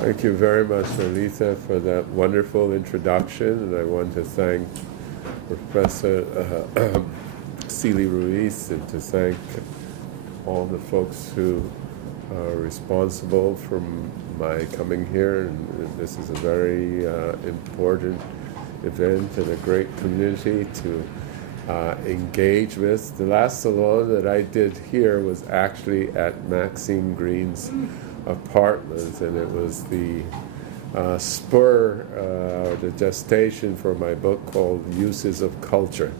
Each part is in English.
Thank you very much, Melissa, for that wonderful introduction, and I want to thank Professor Celie Ruiz and to thank all the folks who are responsible for my coming here. And this is a very important event and a great community to engage with. The last salon that I did here was actually at Maxine Green's apartment, and it was the the gestation for my book called Uses of Culture,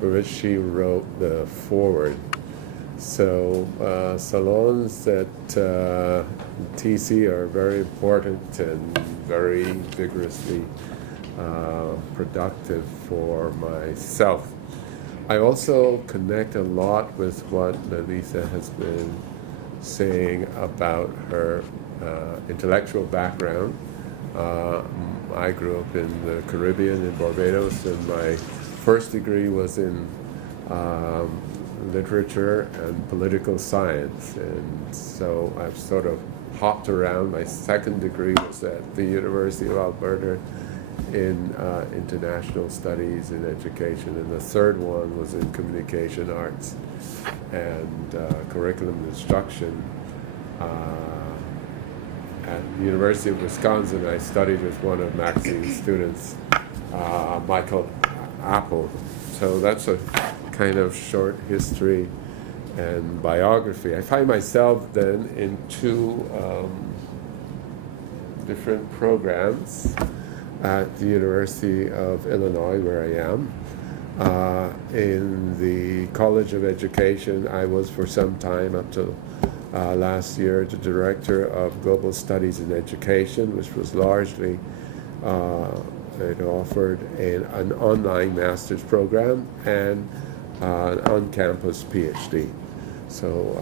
for which she wrote the foreword. So salons at TC are very important and very vigorously productive for myself. I also connect a lot with what Melissa has been saying about her intellectual background. I grew up in the Caribbean, in Barbados, and my first degree was in literature and political science, and so I've sort of hopped around. My second degree was at the University of Alberta in international studies in education, and the third one was in communication arts and curriculum instruction. At the University of Wisconsin, I studied with one of Maxine's students, Michael Apple. So that's a kind of short history and biography. I find myself then in two different programs at the University of Illinois, where I am. In the College of Education, I was for some time, up to last year, the Director of Global Studies in Education, which was largely, it offered an online master's program and an on-campus PhD. So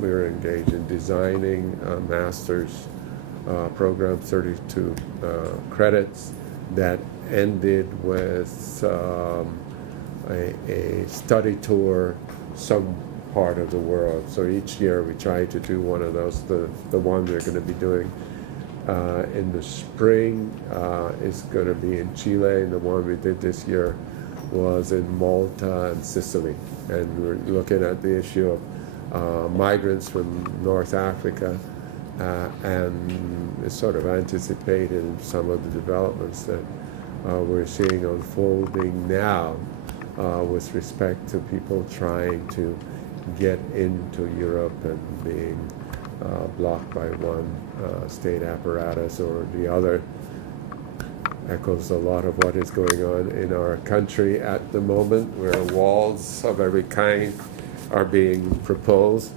we were engaged in designing a master's program, 32 credits, that ended with a study tour some part of the world. So each year we try to do one of those. The one we're going to be doing in the spring is going to be in Chile, and the one we did this year was in Malta and Sicily. And we're looking at the issue of migrants from North Africa, and it's sort of anticipated some of the developments that we're seeing unfolding now with respect to people trying to get into Europe and being blocked by one state apparatus or the other. Echoes a lot of what is going on in our country at the moment, where walls of every kind are being proposed.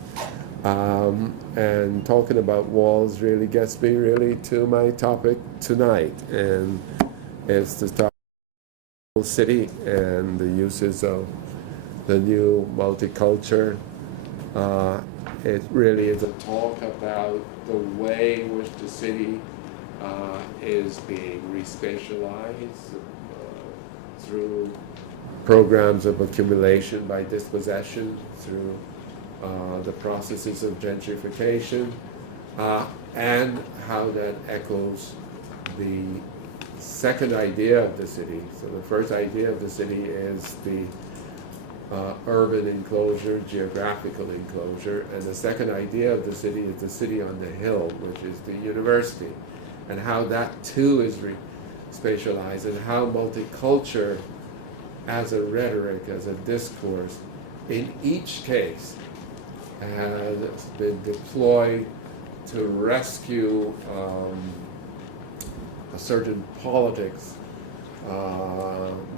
And talking about walls really gets me really to my topic tonight, and it's the topic of city and the uses of the new multicultural. It really is a talk about the way in which the city is being respatialized through programs of accumulation by dispossession, through the processes of gentrification, and how that echoes the second idea of the city. So the first idea of the city is the urban enclosure, geographical enclosure, and the second idea of the city is the city on the hill, which is the university, and how that too is spatialized, and how multicultural as a rhetoric, as a discourse, in each case has been deployed to rescue a certain politics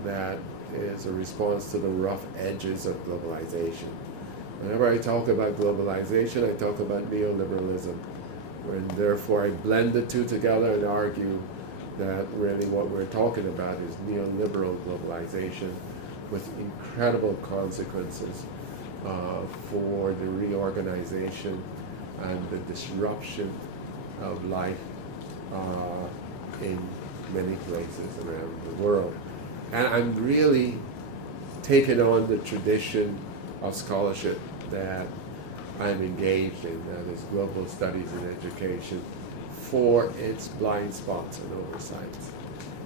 that is a response to the rough edges of globalization. Whenever I talk about globalization, I talk about neoliberalism, and therefore I blend the two together and argue that really what we're talking about is neoliberal globalization with incredible consequences for the reorganization and the disruption of life in many places around the world. And I'm really taking on the tradition of scholarship that I'm engaged in, that is global studies in education, for its blind spots and oversights.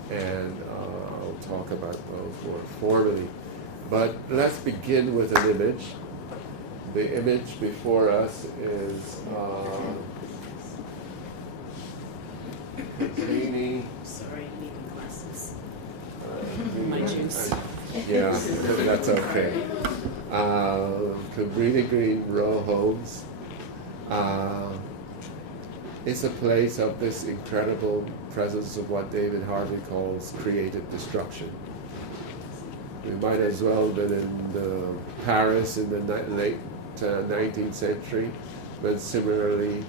And I'll talk about those more formally. But let's begin with an image. The image before us is Greeny. Sorry, I need my glasses. My juice. Yeah, that's okay. Cabrini Green row homes. It's a place of this incredible presence of what David Harvey calls creative destruction. We might as well have been in Paris in the late 19th century, but similarly,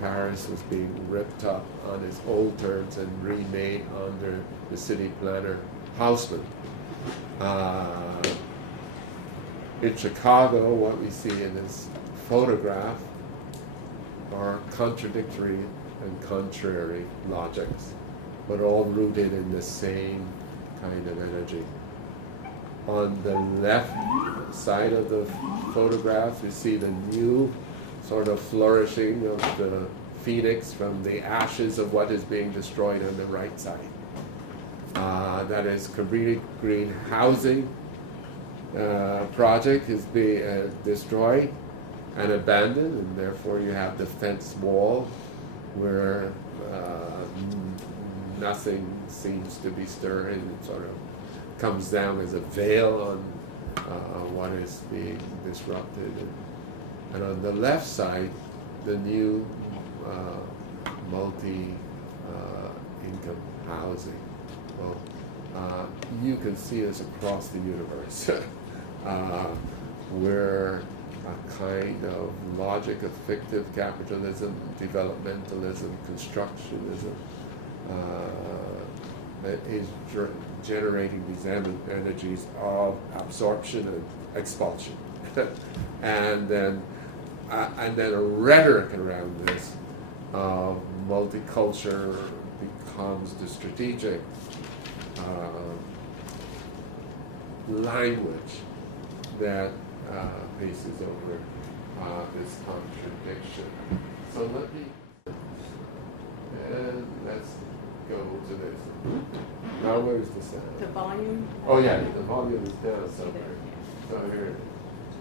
Paris was being ripped up on its old terms and remade under the city planner Haussmann. In Chicago, what we see in this photograph are contradictory and contrary logics, but all rooted in the same kind of energy. On the left side of the photograph, you see the new sort of flourishing of the phoenix from the ashes of what is being destroyed on the right side. That is Cabrini Green housing project is being destroyed and abandoned, and therefore you have the fence wall where nothing seems to be stirring. It sort of comes down as a veil on what is being disrupted. And on the left side, the new multi-income housing. Well, you can see this across the universe, where a kind of logic of fictive capitalism, developmentalism, constructionism is generating these energies of absorption and expulsion. and then a rhetoric around this multicultural becomes the strategic language that paces over this contradiction. So let's go to this. Now where's the sound? The volume? Oh yeah, the volume is down somewhere. So here it is.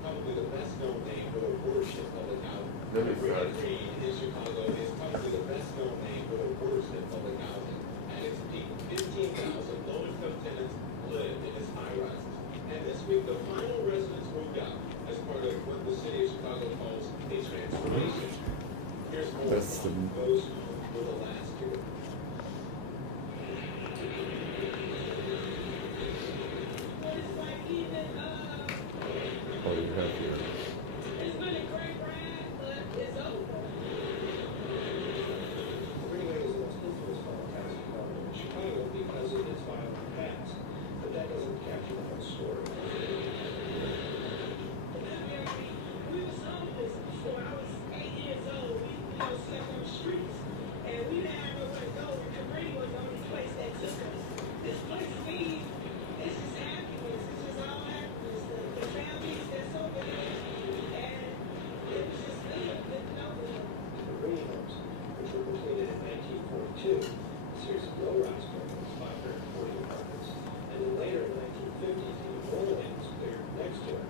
Probably the best known name for the worship public housing. Let me start. Green in Chicago is probably the best known name for the worship public housing. At its peak, 15,000 low-income tenants lived in its high-rises. And this week, the final residents moved out as part of what the city of Chicago calls a transformation. Here's more from those who were the last year. Oh, you have here. It's been a great ride, but it's over. Greenway is the most influenced public housing development in Chicago because of its violent past. But that doesn't capture the whole story. We was homeless before I was 8 years old. We slept on the streets, and we didn't have nowhere to go. And Cabrini was the only place that took us. This place we, it's just happiness. It's just all happiness. The families that's over there, and it was just good to know them. The Green homes, which were completed in 1942, a series of low-rise buildings, 540 apartments, and then later in the 1950s, even more land was cleared next to it.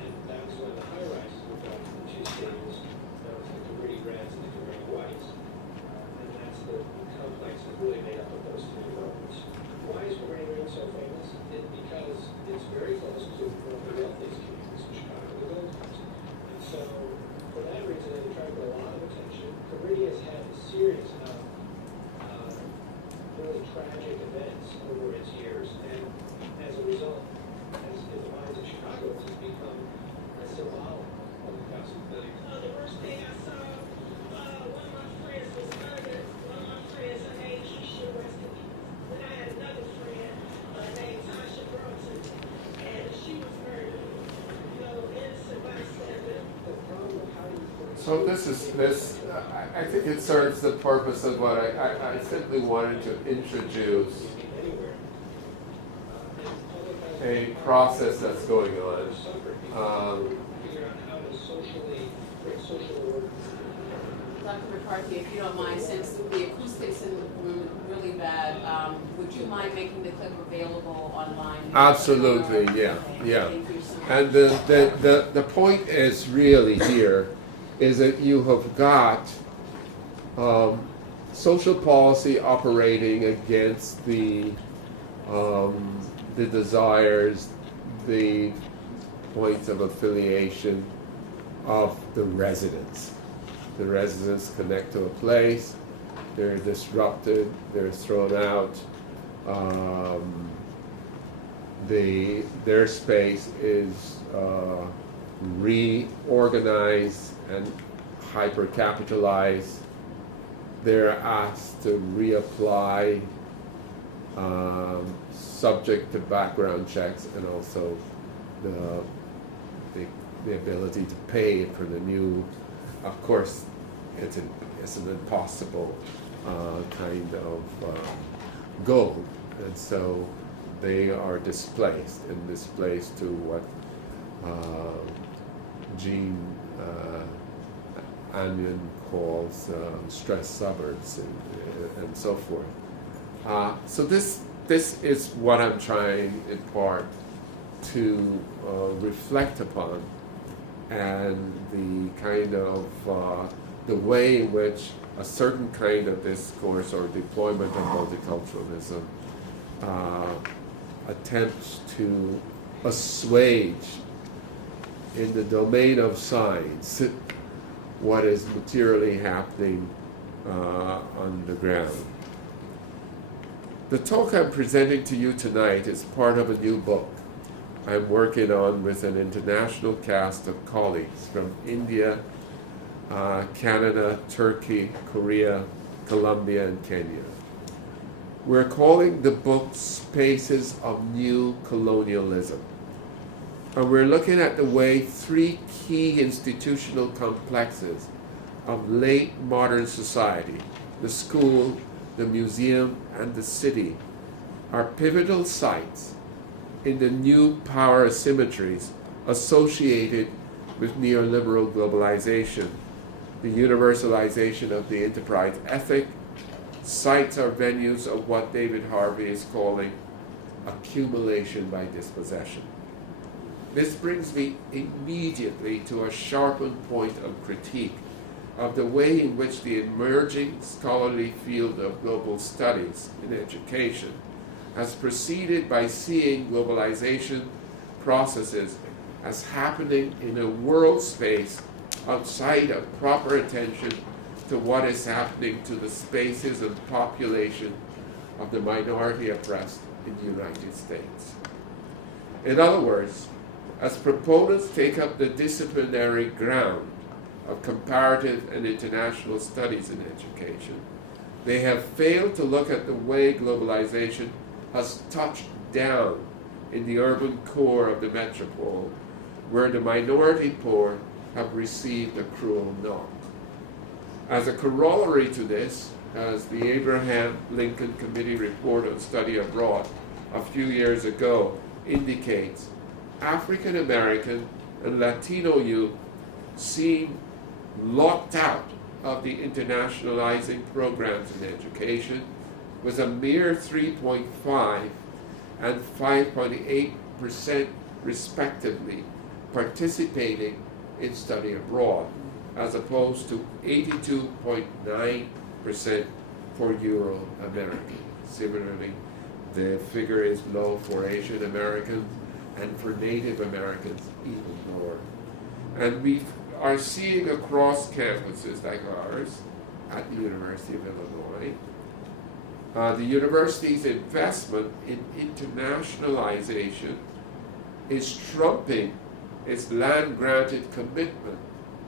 And that was when the high-rises were built in two stages, known as the Cabrini Reds and the Cabrini Whites. And that's the complex that really made up of those two developments. Why is Cabrini Green so famous? Because it's very close to one of the wealthiest communities in Chicago, the Gold Coast. And so, for that reason, it attracted a lot of attention. Cabrini has had a series of really tragic events over its years, and as a result, as in the minds of Chicagoans, has become a symbolic of the housing building. The first thing I saw, one of my friends was murdered. One of my friends, her name Keisha, rest in peace. Then I had another friend named Tasha Bronson, and she was murdered. Innocent bystander. The problem of how you So I think it serves the purpose of what I simply wanted to introduce anywhere. a process that's going on. Figure out how to socially bring social order. Dr. McCarthy, if you don't mind, since the acoustics in the room are really bad, would you mind making the clip available online? Absolutely, yeah. Thank you so much. And the point is really here is that you have got social policy operating against the desires, the points of affiliation of the residents. The residents connect to a place, they're disrupted, they're thrown out. Their space is reorganized and hypercapitalized. They're asked to reapply, subject to background checks, and also the ability to pay for the new. Of course, it's an impossible kind of goal, and so they are displaced to what Jean Anion calls stress suburbs and so forth. So this is what I'm trying in part to reflect upon, and the kind of the way in which a certain kind of discourse or deployment of multiculturalism attempts to assuage in the domain of science what is materially happening on the ground. The talk I'm presenting to you tonight is part of a new book I'm working on with an international cast of colleagues from India, Canada, Turkey, Korea, Colombia, and Kenya. We're calling the book Spaces of New Colonialism. And we're looking at the way three key institutional complexes of late modern society, the school, the museum, and the city, are pivotal sites in the new power asymmetries associated with neoliberal globalization, the universalization of the enterprise ethic. Sites are venues of what David Harvey is calling accumulation by dispossession. This brings me immediately to a sharpened point of critique of the way in which the emerging scholarly field of global studies in education has proceeded by seeing globalization processes as happening in a world space outside of proper attention to what is happening to the spaces and population of the minority oppressed in the United States. In other words, as proponents take up the disciplinary ground of comparative and international studies in education, they have failed to look at the way globalization has touched down in the urban core of the metropole, where the minority poor have received a cruel knock. As a corollary to this, as the Abraham Lincoln Committee report on study abroad a few years ago indicates, African American and Latino youth seem locked out of the internationalizing programs in education, with a mere 3.5 and 5.8% respectively participating in study abroad, as opposed to 82.9% for Euro-American. Similarly, the figure is low for Asian Americans, and for Native Americans even lower. And we are seeing across campuses like ours at the University of Illinois, the university's investment in internationalization is trumping its land-granted commitment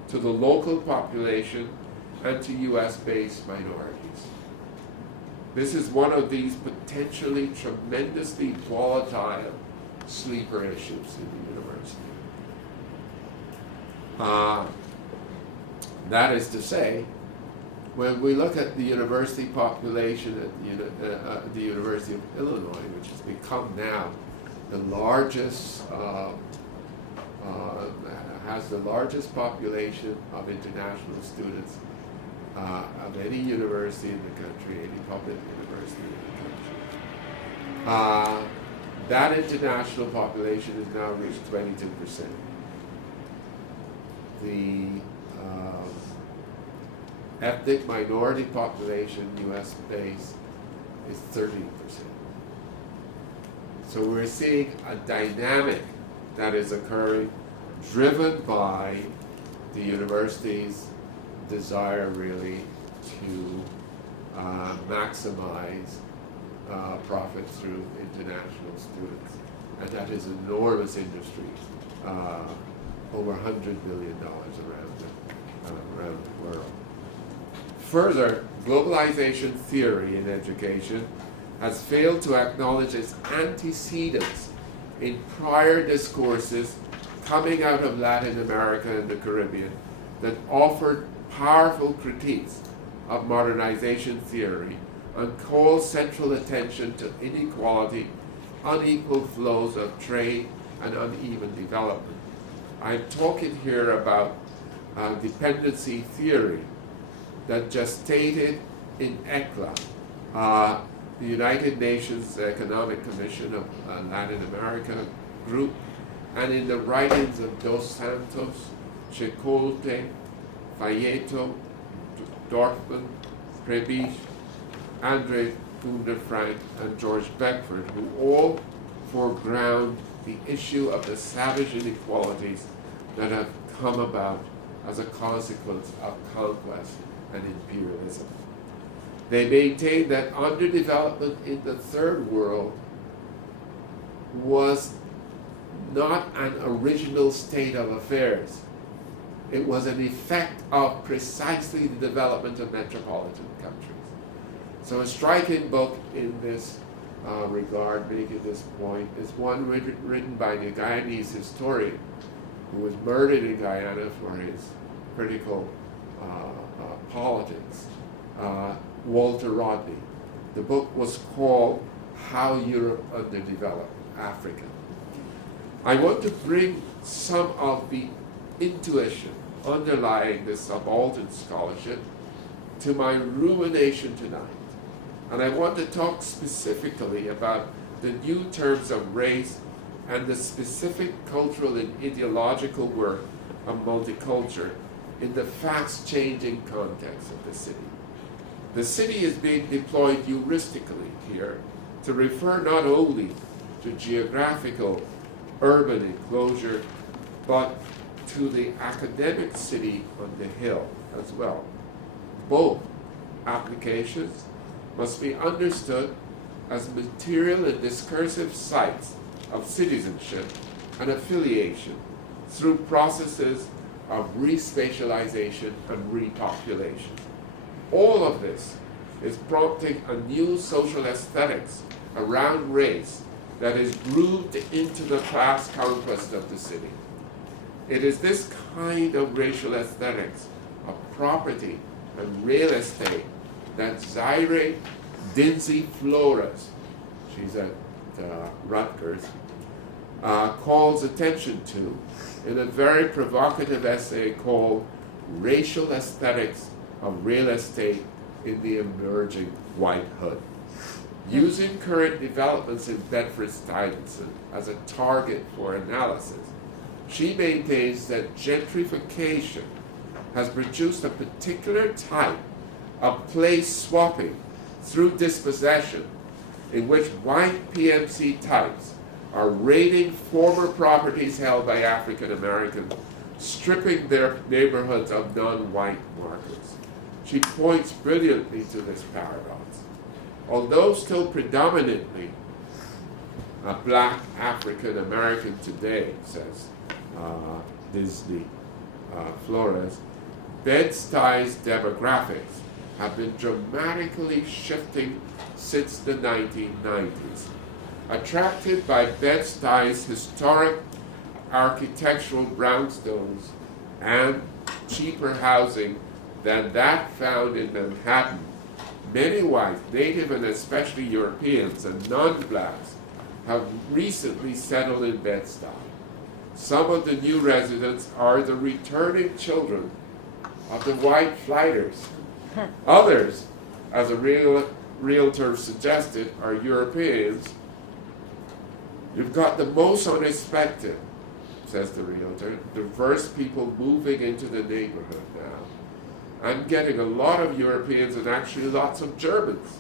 to the local population and to US-based minorities. This is one of these potentially tremendously volatile sleeper issues in the university. That is to say, when we look at the university population at the University of Illinois, which has become now the largest, has the largest population of international students of any university in the country, any public university in the country. That international population has now reached 22%. The ethnic minority population, US based, is 13%. So we're seeing a dynamic that is occurring driven by the university's desire really to maximize profit through international students. And that is an enormous industry, over $100 billion around the world. Further, globalization theory in education has failed to acknowledge its antecedents in prior discourses coming out of Latin America and the Caribbean that offered powerful critiques of modernization theory and called central attention to inequality, unequal flows of trade, and uneven development. I'm talking here about dependency theory that gestated in ECLA, the United Nations Economic Commission of Latin America group, and in the writings of Dos Santos, Chicolte, Fayeto, Dorfman, Prebisch, Andre Gunder-Frank, and George Beckford, who all foreground the issue of the savage inequalities that have come about as a consequence of conquest and imperialism. They maintain that underdevelopment in the third world was not an original state of affairs. It was an effect of precisely the development of metropolitan countries. So a striking book in this regard, making this point, is one written by the Guyanese historian who was murdered in Guyana for his critical politics, Walter Rodney. The book was called How Europe Underdeveloped Africa. I want to bring some of the intuition underlying this subaltern scholarship to my rumination tonight. And I want to talk specifically about the new terms of race and the specific cultural and ideological work of multiculture in the fast-changing context of the city. The city is being deployed heuristically here to refer not only to geographical urban enclosure, but to the academic city on the hill as well. Both applications must be understood as material and discursive sites of citizenship and affiliation through processes of respatialization and repopulation. All of this is prompting a new social aesthetics around race that is grooved into the class conquest of the city. It is this kind of racial aesthetics of property and real estate that Zaire Dinsey Flores, she's at Rutgers, calls attention to in a very provocative essay called Racial Aesthetics of Real Estate in the Emerging White Hood. Using current developments in Bedford-Stuyvesant as a target for analysis, she maintains that gentrification has produced a particular type of place swapping through dispossession in which white PMC types are raiding former properties held by African Americans, stripping their neighborhoods of non-white markers. She points brilliantly to this paradox. Although still predominantly a black African American today, says Disney Flores, Bed-Stuy's demographics have been dramatically shifting since the 1990s. Attracted by Bed-Stuy's historic architectural brownstones and cheaper housing than that found in Manhattan, many white, native and especially Europeans and non-blacks have recently settled in Bed-Stuy. Some of the new residents are the returning children of the white flighters Others, as a realtor suggested, are Europeans. You've got the most unexpected, says the realtor, diverse people moving into the neighborhood now. I'm getting a lot of Europeans and actually lots of Germans,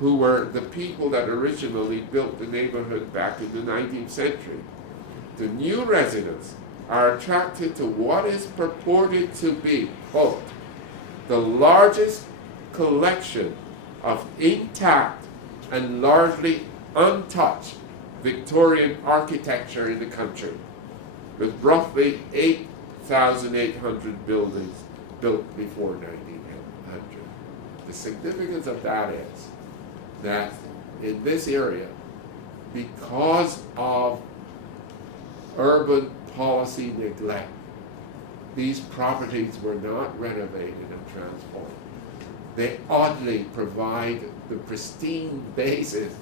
who were the people that originally built the neighborhood back in the 19th century. The new residents are attracted to what is purported to be, quote, the largest collection of intact and largely untouched Victorian architecture in the country, with roughly 8,800 buildings built before 1900. The significance of that is that in this area, because of urban policy neglect, these properties were not renovated and transformed. They oddly provide the pristine basis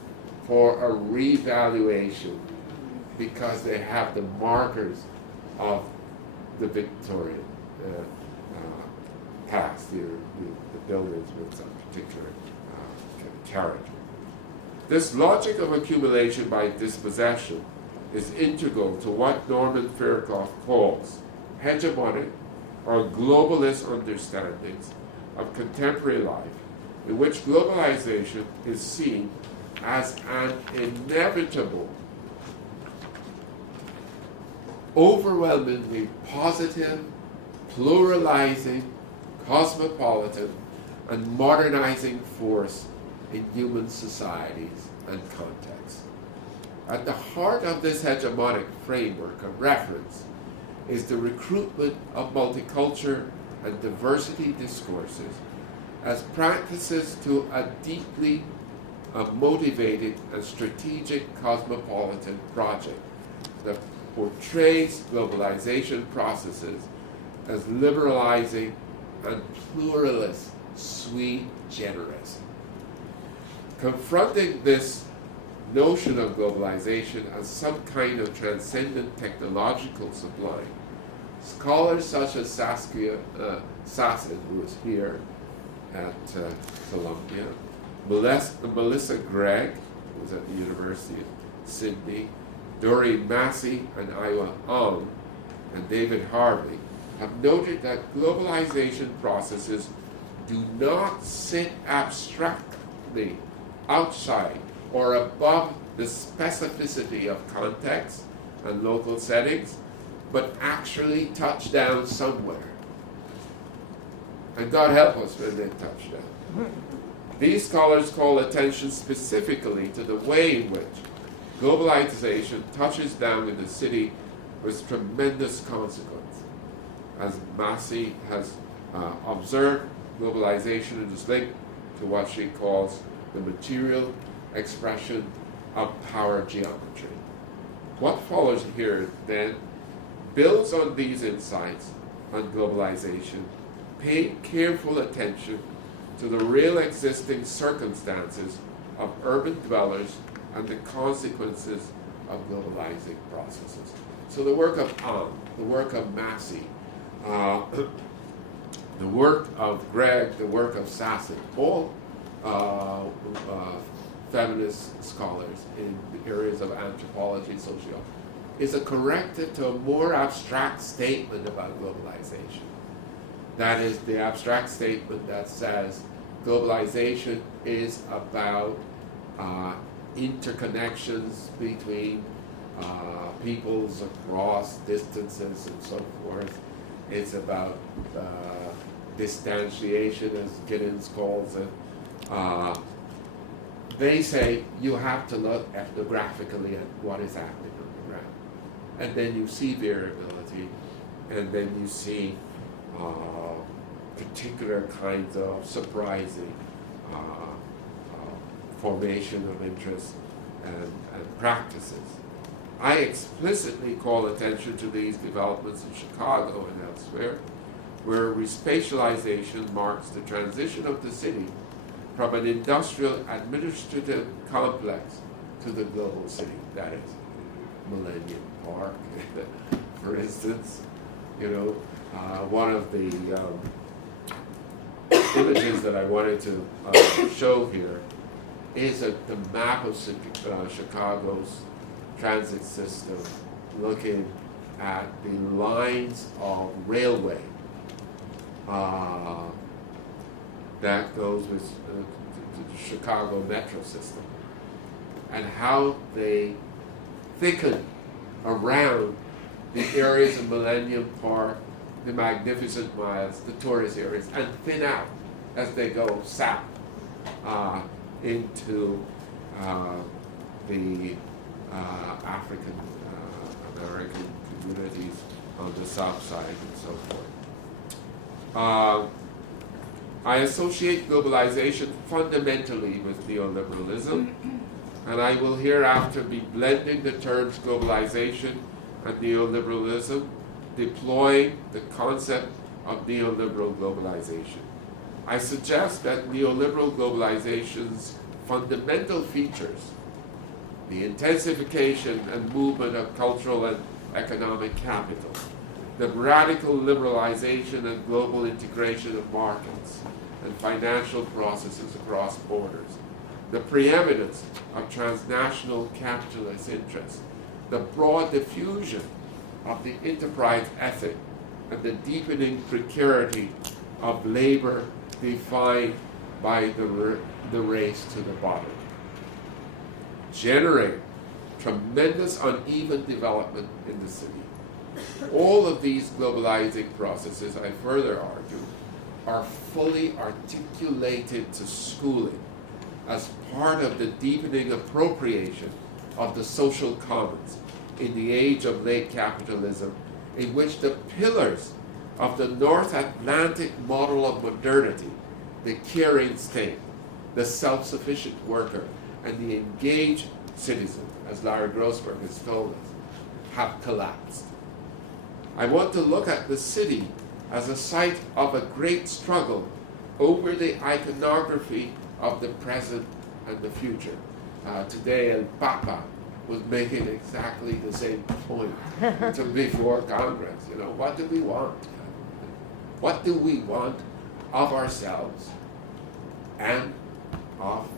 for a revaluation because they have the markers of the Victorian past, the buildings with some particular character. This logic of accumulation by dispossession is integral to what Norman Fairclough calls hegemonic or globalist understandings of contemporary life, in which globalization is seen as an inevitable, overwhelmingly positive, pluralizing, cosmopolitan, and modernizing force in human societies and contexts. At the heart of this hegemonic framework of reference is the recruitment of multicultural and diversity discourses as practices to a deeply motivated and strategic cosmopolitan project that portrays globalization processes as liberalizing and pluralist sui generis. Confronting this notion of globalization as some kind of transcendent technological sublime, scholars such as Saskia Sasson, who is here at Columbia, Melissa Gregg, who was at the University of Sydney, Doreen Massey and Iowa Ong, and David Harvey, have noted that globalization processes do not sit abstractly outside or above the specificity of context and local settings, but actually touch down somewhere. And God help us when they touch down. These scholars call attention specifically to the way in which globalization touches down in the city with tremendous consequence. As Massey has observed, globalization is linked to what she calls the material expression of power geometry. What follows here then builds on these insights on globalization, paying careful attention to the real existing circumstances of urban dwellers and the consequences of globalizing processes. So the work of Ang, the work of Massey, the work of Gregg, the work of Sasson, all feminist scholars in the areas of anthropology, sociology, is a corrective to a more abstract statement about globalization. That is the abstract statement that says globalization is about interconnections between peoples across distances and so forth. It's about distantiation, as Giddens calls it. They say you have to look ethnographically at what is happening on the ground. And then you see variability, and then you see particular kinds of surprising formation of interest and practices. I explicitly call attention to these developments in Chicago and elsewhere, where respatialization marks the transition of the city from an industrial administrative complex to the global city. That is Millennium Park, for instance. You know, one of the images that I wanted to show here is the map of Chicago's transit system, looking at the lines of railway that goes with the Chicago metro system, and how they thicken around the areas of Millennium Park, the Magnificent Miles, the tourist areas, and thin out as they go south into the African American communities on the south side and so forth. I associate globalization fundamentally with neoliberalism, and I will hereafter be blending the terms globalization and neoliberalism, deploying the concept of neoliberal globalization. I suggest that neoliberal globalization's fundamental features, the intensification and movement of cultural and economic capital, the radical liberalization and global integration of markets and financial processes across borders, the preeminence of transnational capitalist interests, the broad diffusion of the enterprise ethic, and the deepening precarity of labor defined by the race to the bottom, generate tremendous uneven development in the city. All of these globalizing processes, I further argue, are fully articulated to schooling as part of the deepening appropriation of the social commons in the age of late capitalism, in which the pillars of the North Atlantic model of modernity, the caring state, the self-sufficient worker, and the engaged citizen, as Larry Grossberg has told us, have collapsed. I want to look at the city as a site of a great struggle over the iconography of the present and the future. Today, El Papa was making exactly the same point to before Congress. You know, what do we want? What do we want of ourselves and of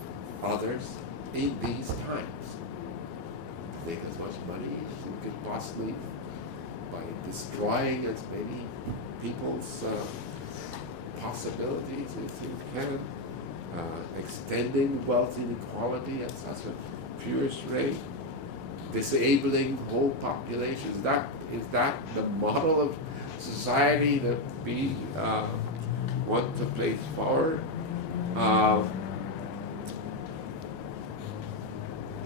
others in these times? Make as much money as we could possibly by destroying as many people's possibilities as you can, extending wealth inequality at such a furious rate, disabling whole populations. Is that the model of society that we want to place forward?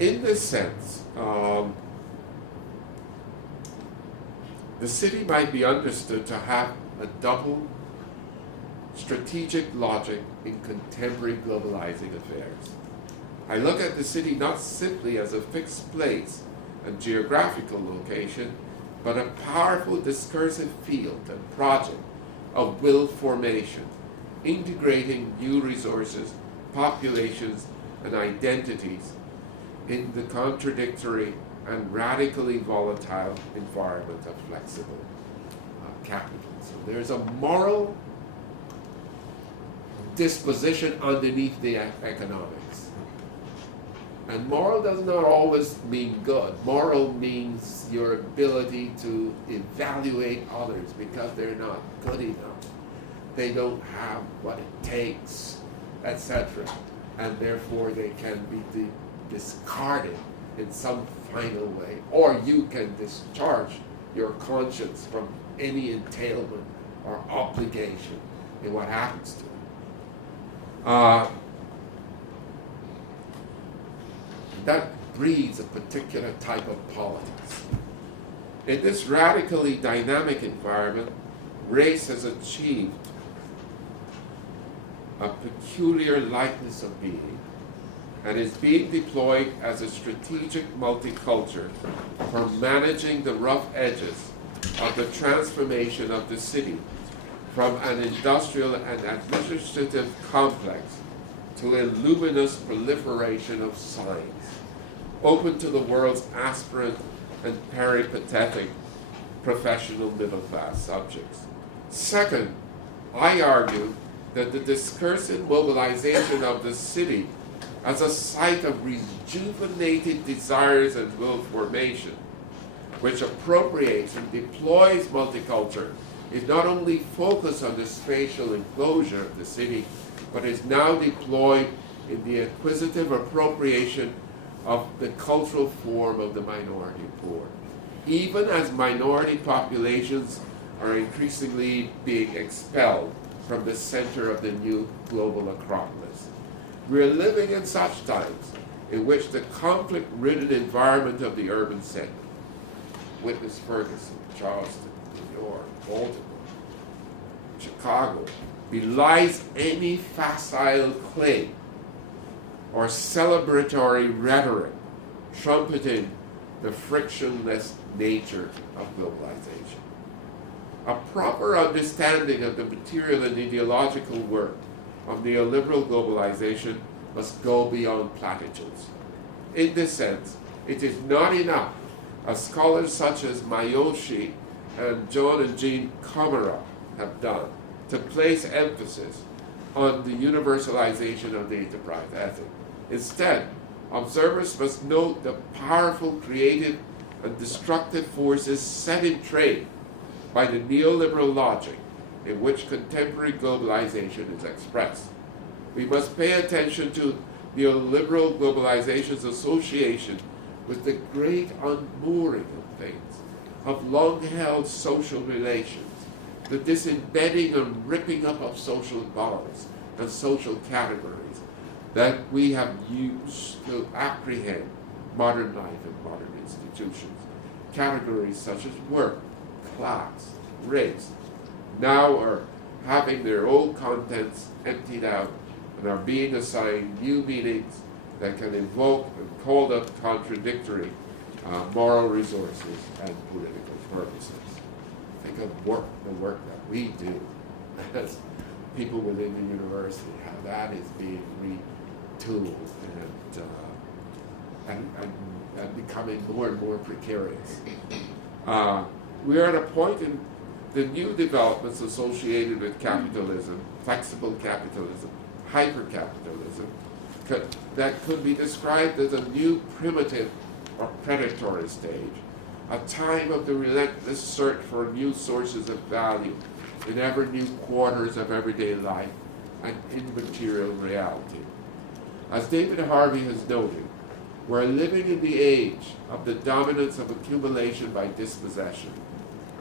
In this sense, the city might be understood to have a double strategic logic in contemporary globalizing affairs. I look at the city not simply as a fixed place and geographical location, but a powerful discursive field and project of will formation, integrating new resources, populations, and identities in the contradictory and radically volatile environment of flexible capital. So there's a moral disposition underneath the economics. And moral does not always mean good. Moral means your ability to evaluate others because they're not good enough. They don't have what it takes, etc. And therefore they can be discarded in some final way. Or you can discharge your conscience from any entailment or obligation in what happens to it. That breeds a particular type of politics. In this radically dynamic environment, race has achieved a peculiar likeness of being and is being deployed as a strategic multiculture for managing the rough edges of the transformation of the city from an industrial and administrative complex to a luminous proliferation of science, open to the world's aspirant and peripatetic professional middle-class subjects. Second, I argue that the discursive mobilization of the city as a site of rejuvenated desires and will formation, which appropriates and deploys multiculture, is not only focused on the spatial enclosure of the city, but is now deployed in the acquisitive appropriation of the cultural form of the minority poor. Even as minority populations are increasingly being expelled from the center of the new global acropolis. We're living in such times in which the conflict-ridden environment of the urban setting, witness Ferguson, Charleston, New York, Baltimore, Chicago, belies any facile claim or celebratory rhetoric trumpeting the frictionless nature of globalization. A proper understanding of the material and ideological work of neoliberal globalization must go beyond platitudes. In this sense, it is not enough, as scholars such as Mayoshi and John and Jean Kamara have done, to place emphasis on the universalization of the enterprise ethic. Instead, observers must note the powerful creative and destructive forces set in train by the neoliberal logic in which contemporary globalization is expressed. We must pay attention to neoliberal globalization's association with the great unmooring of things, of long-held social relations, the disembedding and ripping up of social bonds and social categories that we have used to apprehend modern life and modern institutions. Categories such as work, class, race, now are having their old contents emptied out and are being assigned new meanings that can evoke and call up contradictory moral resources and political purposes. Think of work, the work that we do as people within the university, how that is being retooled and becoming more and more precarious. We are at a point in the new developments associated with capitalism, flexible capitalism, hyper-capitalism, that could be described as a new primitive or predatory stage, a time of the relentless search for new sources of value in ever new quarters of everyday life and immaterial reality. As David Harvey has noted, we're living in the age of the dominance of accumulation by dispossession,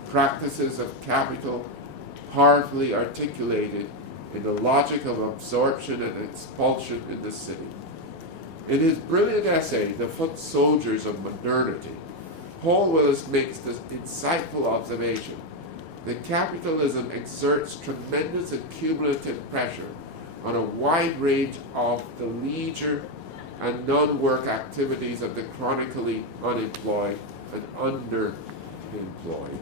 practices of capital powerfully articulated in the logic of absorption and expulsion in the city. In his brilliant essay, The Foot Soldiers of Modernity, Paul Willis makes this insightful observation that capitalism exerts tremendous accumulative pressure on a wide range of the leisure and non-work activities of the chronically unemployed and underemployed,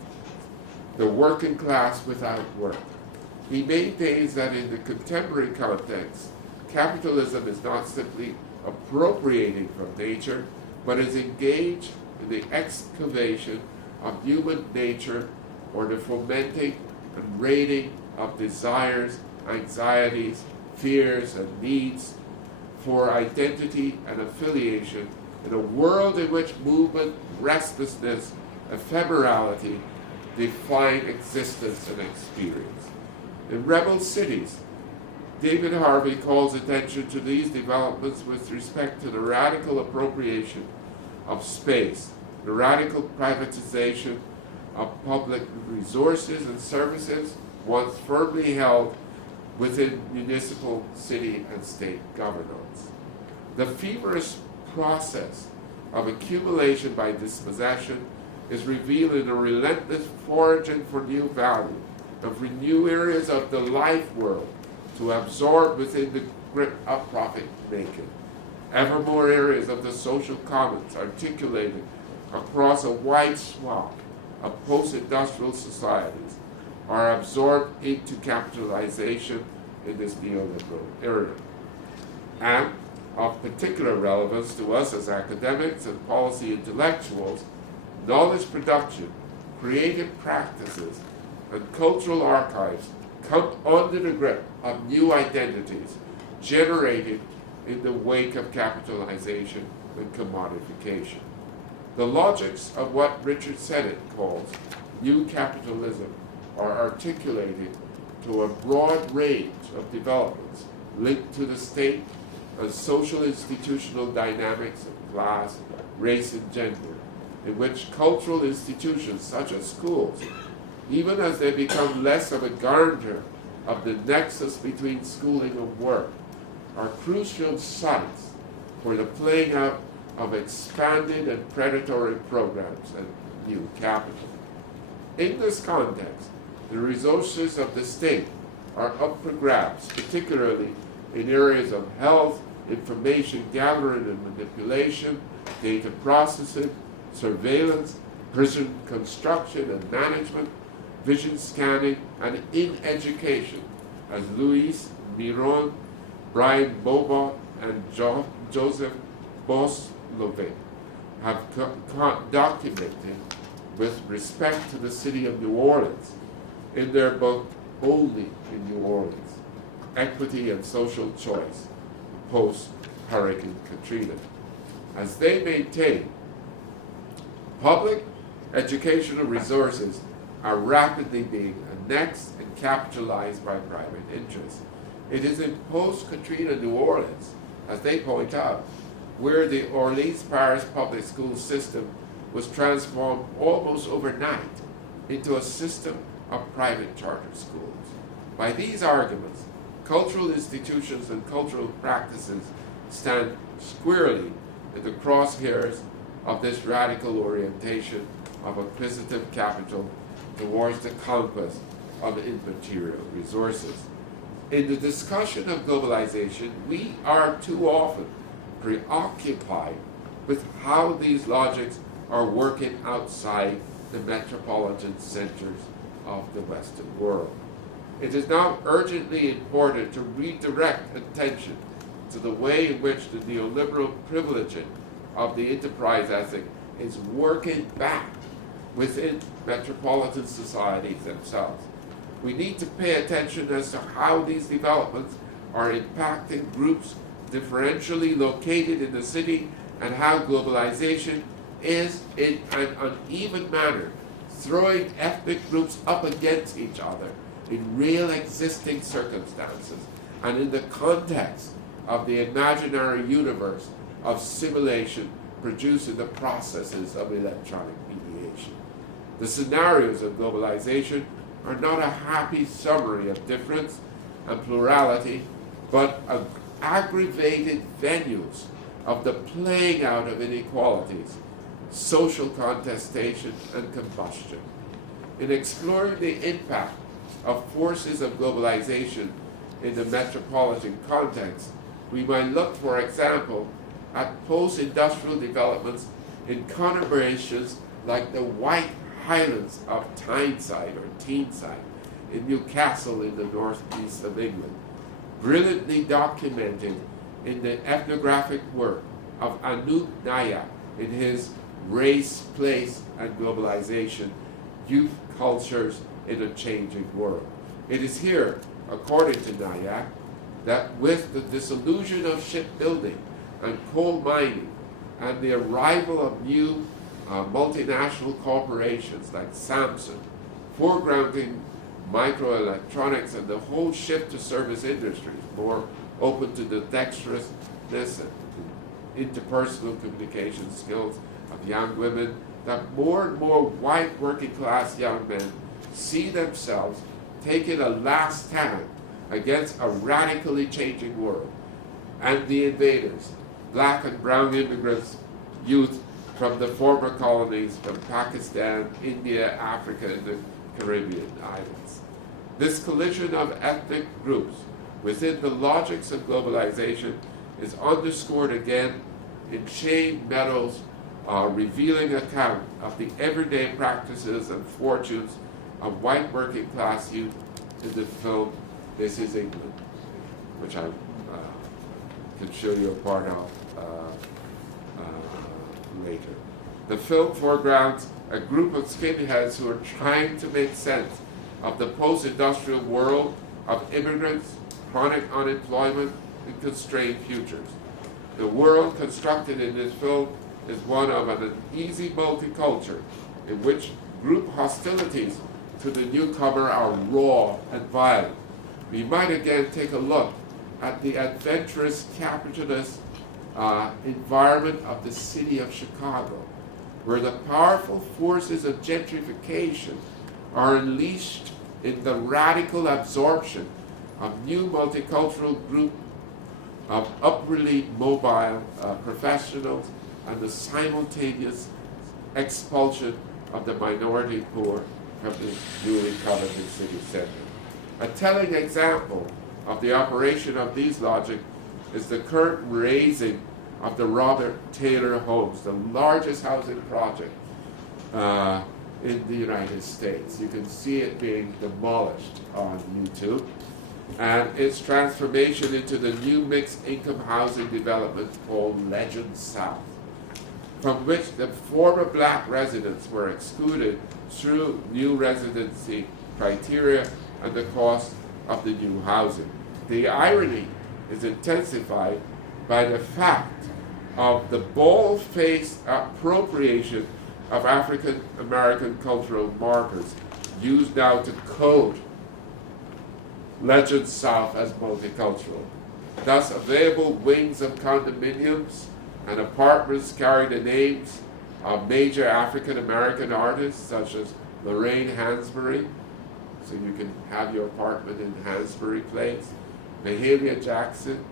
the working class without work. He maintains that in the contemporary context, capitalism is not simply appropriating from nature, but is engaged in the excavation of human nature or the fomenting and raiding of desires, anxieties, fears, and needs for identity and affiliation in a world in which movement, restlessness, ephemerality define existence and experience. In rebel cities, David Harvey calls attention to these developments with respect to the radical appropriation of space, the radical privatization of public resources and services once firmly held within municipal, city, and state governance. The feverish process of accumulation by dispossession is revealed in a relentless foraging for new value, and for new areas of the life world to absorb within the grip of profit making. Ever more areas of the social commons articulated across a wide swath of post-industrial societies are absorbed into capitalization in this neoliberal era. And of particular relevance to us as academics and policy intellectuals, knowledge production, creative practices, and cultural archives come under the grip of new identities generated in the wake of capitalization and commodification. The logics of what Richard Sept calls new capitalism are articulated to a broad range of developments linked to the state and social institutional dynamics of class, race, and gender, in which cultural institutions such as schools, even as they become less of a guarantor of the nexus between schooling and work, are crucial sites for the playing out of expanded and predatory programs and new capital. In this context, the resources of the state are up for grabs, particularly in areas of health, information gathering and manipulation, data processing, surveillance, prison construction and management, vision scanning, and in education, as Luis Miron, Brian Bobot, and Joseph Boslovic have documented with respect to the city of New Orleans in their book Only in New Orleans, Equity and Social Choice, post-Hurricane Katrina. As they maintain, public educational resources are rapidly being annexed and capitalized by private interests. It is in post-Katrina New Orleans, as they point out, where the Orleans Parish public school system was transformed almost overnight into a system of private charter schools. By these arguments, cultural institutions and cultural practices stand squarely in the crosshairs of this radical orientation of acquisitive capital towards the conquest of immaterial resources. In the discussion of globalization, we are too often preoccupied with how these logics are working outside the metropolitan centers of the Western world. It is now urgently important to redirect attention to the way in which the neoliberal privileging of the enterprise ethic is working back within metropolitan societies themselves. We need to pay attention as to how these developments are impacting groups differentially located in the city and how globalization is in an uneven manner throwing ethnic groups up against each other in real existing circumstances and in the context of the imaginary universe of simulation produced in the processes of electronic mediation. The scenarios of globalization are not a happy summary of difference and plurality, but aggravated venues of the playing out of inequalities, social contestation, and combustion. In exploring the impact of forces of globalization in the metropolitan context, we might look, for example, at post-industrial developments in conurbations like the White Highlands of Tyneside or Teesside in Newcastle in the northeast of England, brilliantly documented in the ethnographic work of Anoop Nayak in his Race, Place, and Globalization, Youth Cultures in a Changing World. It is here, according to Nayak, that with the dissolution of shipbuilding and coal mining and the arrival of new multinational corporations like Samsung, foregrounding microelectronics and the whole shift to service industries, more open to the dexterousness and interpersonal communication skills of young women, that more and more white working class young men see themselves taking a last stand against a radically changing world and the invaders, black and brown immigrants, youth from the former colonies from Pakistan, India, Africa, and the Caribbean islands. This collision of ethnic groups within the logics of globalization is underscored again in Shane Meadows' revealing account of the everyday practices and fortunes of white working class youth in the film This Is England, which I can show you a part of later. The film foregrounds a group of skinheads who are trying to make sense of the post-industrial world of immigrants, chronic unemployment, and constrained futures. The world constructed in this film is one of an uneasy multiculture in which group hostilities to the newcomer are raw and violent. We might again take a look at the adventurous capitalist environment of the city of Chicago, where the powerful forces of gentrification are unleashed in the radical absorption of new multicultural group of upwardly mobile professionals and the simultaneous expulsion of the minority poor from the newly coveted city center. A telling example of the operation of these logic is the current razing of the Robert Taylor homes, the largest housing project in the United States. You can see it being demolished on YouTube, and its transformation into the new mixed income housing development called Legend South, from which the former black residents were excluded through new residency criteria and the cost of the new housing. The irony is intensified by the fact of the bald-faced appropriation of African American cultural markers used now to code Legend South as multicultural. Thus, available wings of condominiums and apartments carry the names of major African American artists such as Lorraine Hansberry, so you can have your apartment in Hansberry Place, Mahalia Jackson,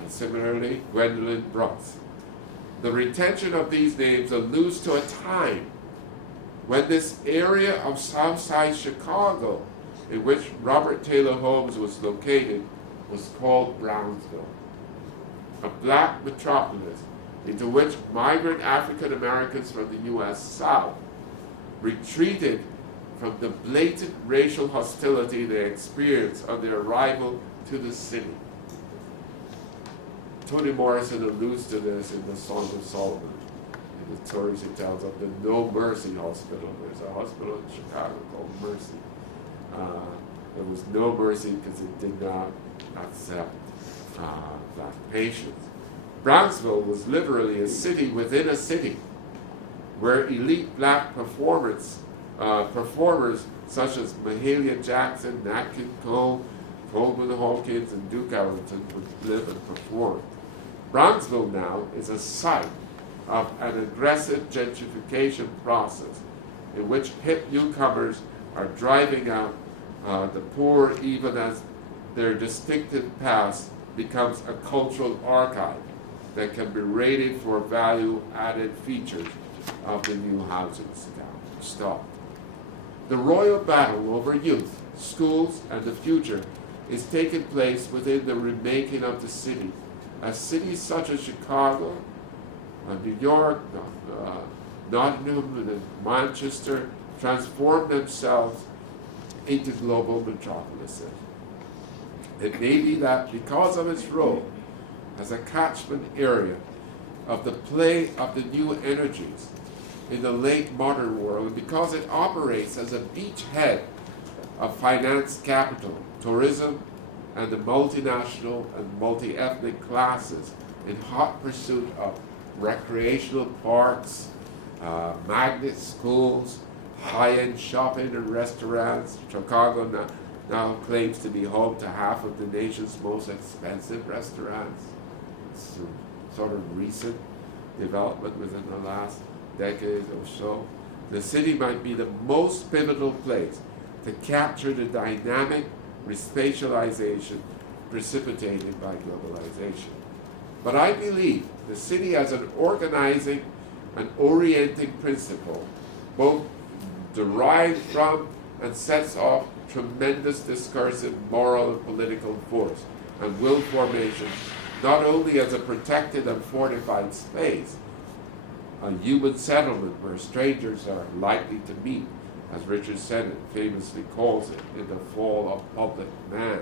and similarly Gwendolyn Brooks. The retention of these names alludes to a time when this area of Southside Chicago, in which Robert Taylor Homes was located, was called Brownsville, a black metropolis into which migrant African Americans from the U.S. South retreated from the blatant racial hostility they experienced on their arrival to the city. Toni Morrison alludes to this in the Song of Solomon, in the stories he tells of the No Mercy Hospital. There's a hospital in Chicago called Mercy. There was no mercy because it did not accept black patients. Brownsville was literally a city within a city, where elite black performers such as Mahalia Jackson, Nat King Cole, Coleman Hawkins, and Duke Ellington would live and perform. Brownsville now is a site of an aggressive gentrification process in which hip newcomers are driving out the poor, even as their distinctive past becomes a cultural archive that can be rated for value-added features of the new housing stock. The royal battle over youth, schools, and the future is taking place within the remaking of the city, as cities such as Chicago, New York, Nottingham, and Manchester transform themselves into global metropolises. It may be that because of its role as a catchment area of the play of the new energies in the late modern world, and because it operates as a beachhead of finance capital, tourism, and the multinational and multi-ethnic classes in hot pursuit of recreational parks, magnet schools, high-end shopping and restaurants. Chicago now claims to be home to half of the nation's most expensive restaurants. It's a sort of recent development within the last decade or so. The city might be the most pivotal place to capture the dynamic respatialization precipitated by globalization. But I believe the city has an organizing and orienting principle, both derived from and sets off tremendous discursive moral and political force and will formation, not only as a protected and fortified space, a human settlement where strangers are likely to meet, as Richard Sennett famously calls it in The Fall of Public Man,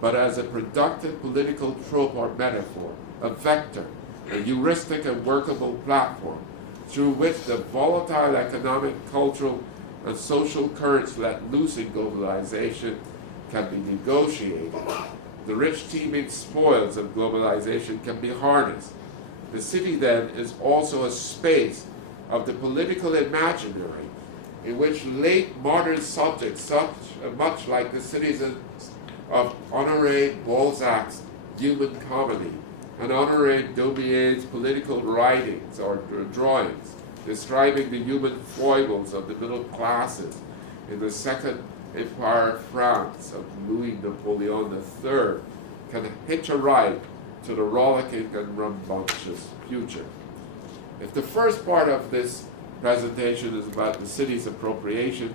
but as a productive political trope or metaphor, a vector, a heuristic and workable platform through which the volatile economic, cultural, and social currents let loose in globalization can be negotiated. The rich teeming spoils of globalization can be harnessed. The city then is also a space of the political imaginary in which late modern subjects, much like the cities of Honoré Balzac's Human Comedy and Honoré Daubier's political writings or drawings describing the human foibles of the middle classes in the Second Empire France of Louis Napoleon III can hitch a ride to the rollicking and rambunctious future. If the first part of this presentation is about the city's appropriation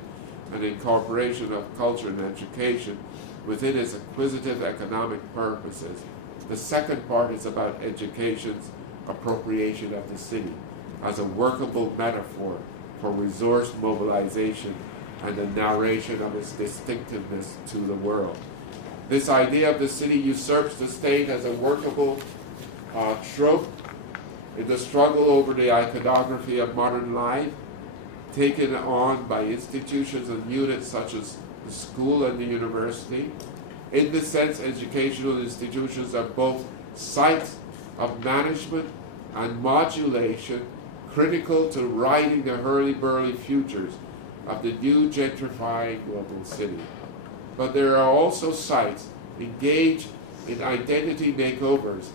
and incorporation of culture and education within its acquisitive economic purposes, the second part is about education's appropriation of the city as a workable metaphor for resource mobilization and the narration of its distinctiveness to the world. This idea of the city usurps the state as a workable trope in the struggle over the iconography of modern life, taken on by institutions and units such as the school and the university. In this sense, educational institutions are both sites of management and modulation, critical to writing the hurly-burly futures of the new gentrifying global city. But there are also sites engaged in identity makeovers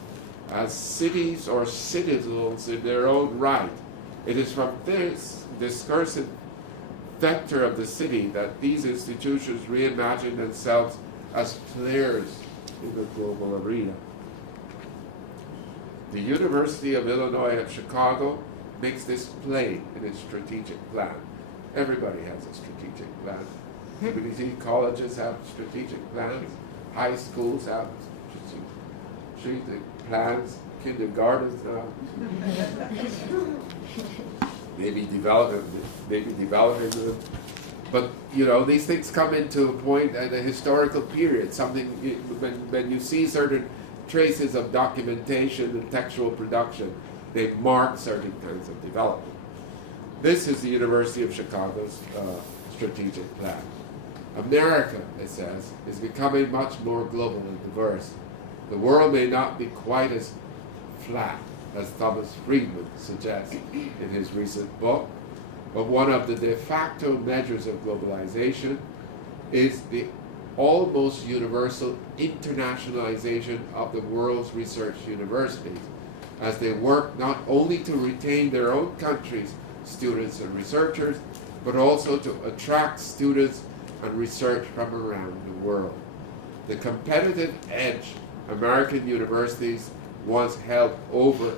as cities or citadels in their own right. It is from this discursive vector of the city that these institutions reimagine themselves as players in the global arena. The University of Illinois at Chicago makes this plain in its strategic plan. Everybody has a strategic plan. Community colleges have strategic plans. High schools have strategic plans. Kindergartens maybe developing them. But these things come into a point at a historical period. When you see certain traces of documentation and textual production, they mark certain kinds of development. This is the University of Chicago's strategic plan. America, it says, is becoming much more global and diverse. The world may not be quite as flat as Thomas Friedman suggests in his recent book, but one of the de facto measures of globalization is the almost universal internationalization of the world's research universities, as they work not only to retain their own countries' students and researchers, but also to attract students and research from around the world. The competitive edge American universities once held over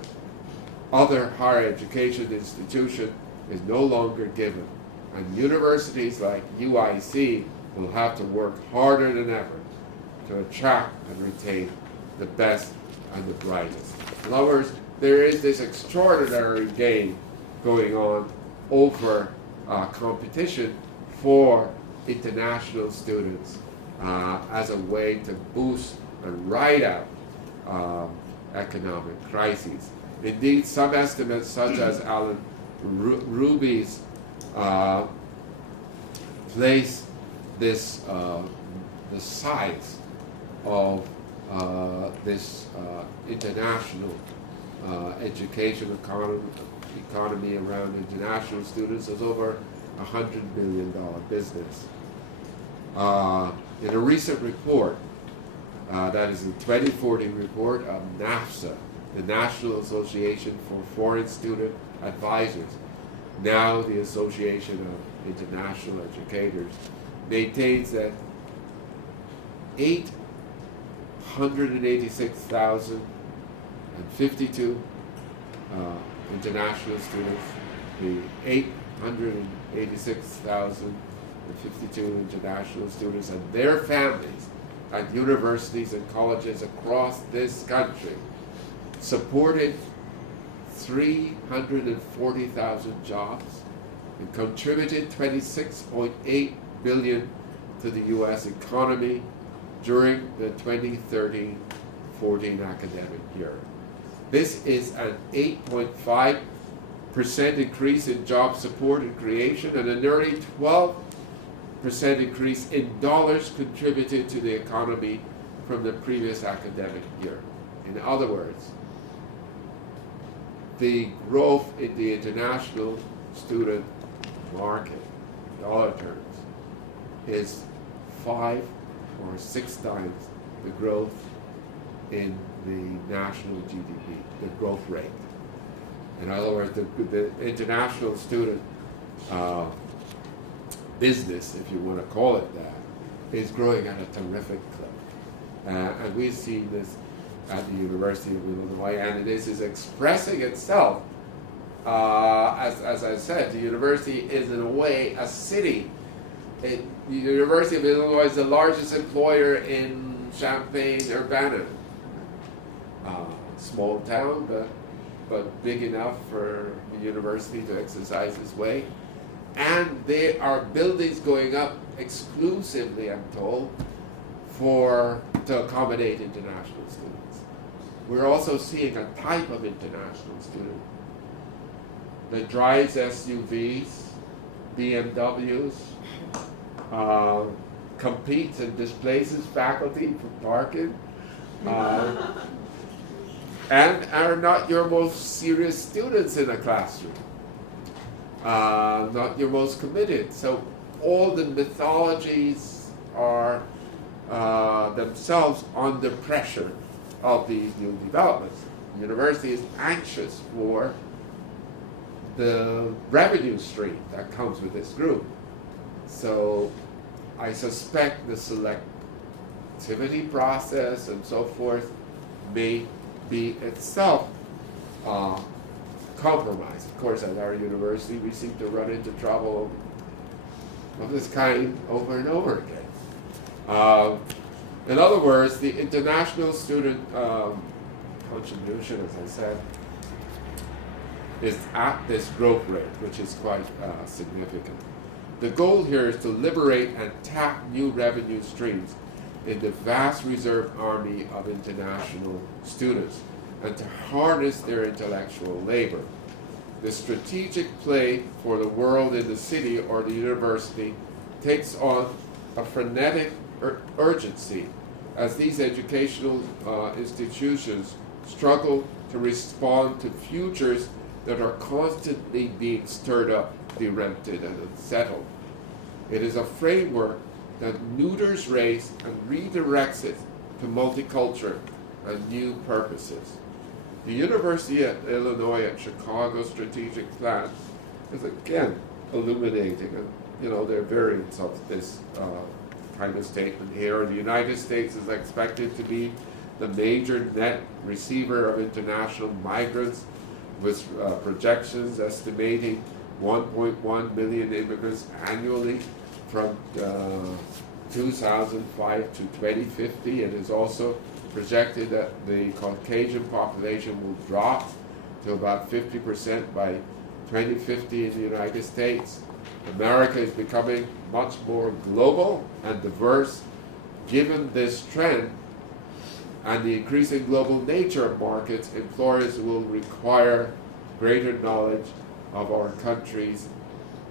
other higher education institutions is no longer given, and universities like UIC will have to work harder than ever to attract and retain the best and the brightest. In other words, there is this extraordinary game going on over competition for international students as a way to boost and ride out economic crises. Indeed, some estimates, such as Alan Ruby's, place this the size of this international education economy around international students as over $100 billion business. In a recent report, that is the 2040 report of NAFSA, the National Association for Foreign Student Advisors, now the Association of International Educators, maintains that 886,052 international students, the 886,052 international students and their families at universities and colleges across this country supported 340,000 jobs and contributed $26.8 billion to the U.S. economy during the 2013-14 academic year. This is an 8.5 increase in job support and creation, and a nearly 12% increase in dollars contributed to the economy from the previous academic year. In other words, the growth in the international student market, dollar terms, is 5 or 6 times the growth in the national GDP, the growth rate. In other words, the international student business, if you want to call it that, is growing at a terrific clip. And we've seen this at the University of Illinois, and this is expressing itself. As I said, the university is in a way a city. The University of Illinois is the largest employer in Champaign-Urbana. Small town, but big enough for the university to exercise its way. And there are buildings going up exclusively, I'm told, to accommodate international students. We're also seeing a type of international student that drives SUVs, BMWs, competes and displaces faculty for parking, and are not your most serious students in a classroom, not your most committed. So all the mythologies are themselves under pressure of these new developments. The university is anxious for the revenue stream that comes with this group. So I suspect the selectivity process and so forth may be itself compromised. Of course, at our university, we seem to run into trouble of this kind over and over again. In other words, the international student contribution, as I said, is at this growth rate, which is quite significant. The goal here is to liberate and tap new revenue streams in the vast reserve army of international students and to harness their intellectual labor. The strategic play for the world in the city or the university takes on a frenetic urgency as these educational institutions struggle to respond to futures that are constantly being stirred up, derented, and unsettled. It is a framework that neuters race and redirects it to multicultural and new purposes. The University of Illinois at Chicago strategic plan is again illuminating, and there are variants of this kind of statement here. The United States is expected to be the major net receiver of international migrants, with projections estimating 1.1 million immigrants annually from 2005 to 2050. It is also projected that the Caucasian population will drop to about 50% by 2050 in the United States. America is becoming much more global and diverse. Given this trend and the increasing global nature of markets, employers will require greater knowledge of our countries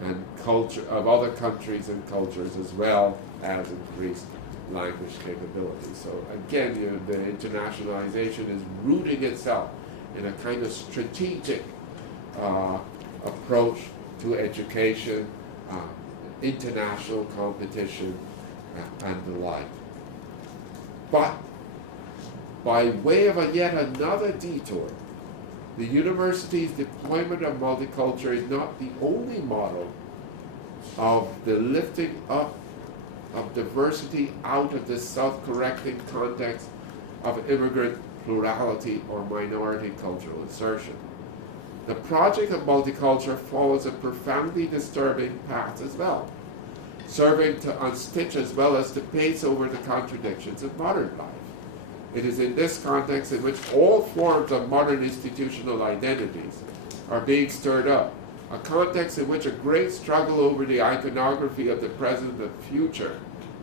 and culture, of other countries and cultures, as well as increased language capability. So again, the internationalization is rooting itself in a kind of strategic approach to education, international competition, and the like. But by way of yet another detour, the university's deployment of multicultural is not the only model of the lifting up of diversity out of the self-correcting context of immigrant plurality or minority cultural insertion. The project of multicultural follows a profoundly disturbing path as well, serving to unstitch as well as to pace over the contradictions of modern life. It is in this context in which all forms of modern institutional identities are being stirred up, a context in which a great struggle over the iconography of the present and future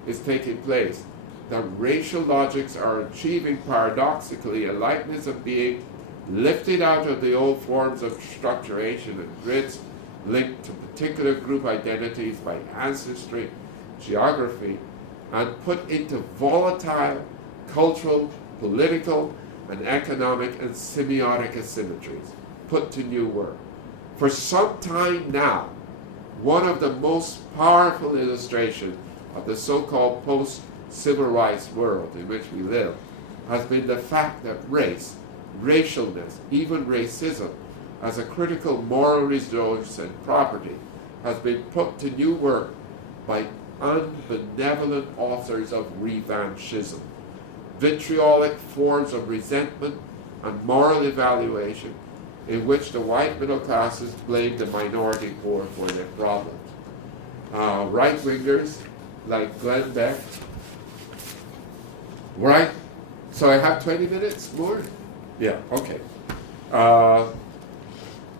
is taking place, that racial logics are achieving paradoxically a likeness of being lifted out of the old forms of structuration and grids linked to particular group identities by ancestry, geography, and put into volatile cultural, political, and economic and semiotic asymmetries, put to new work. For some time now, one of the most powerful illustrations of the so-called post-civil rights world in which we live has been the fact that race, racialness, even racism, as a critical moral resource and property, has been put to new work by unbenevolent authors of revanchism, vitriolic forms of resentment and moral evaluation in which the white middle classes blame the minority poor for their problems. Right-wingers like Glenn Beck, right? So I have 20 minutes more? Yeah, okay.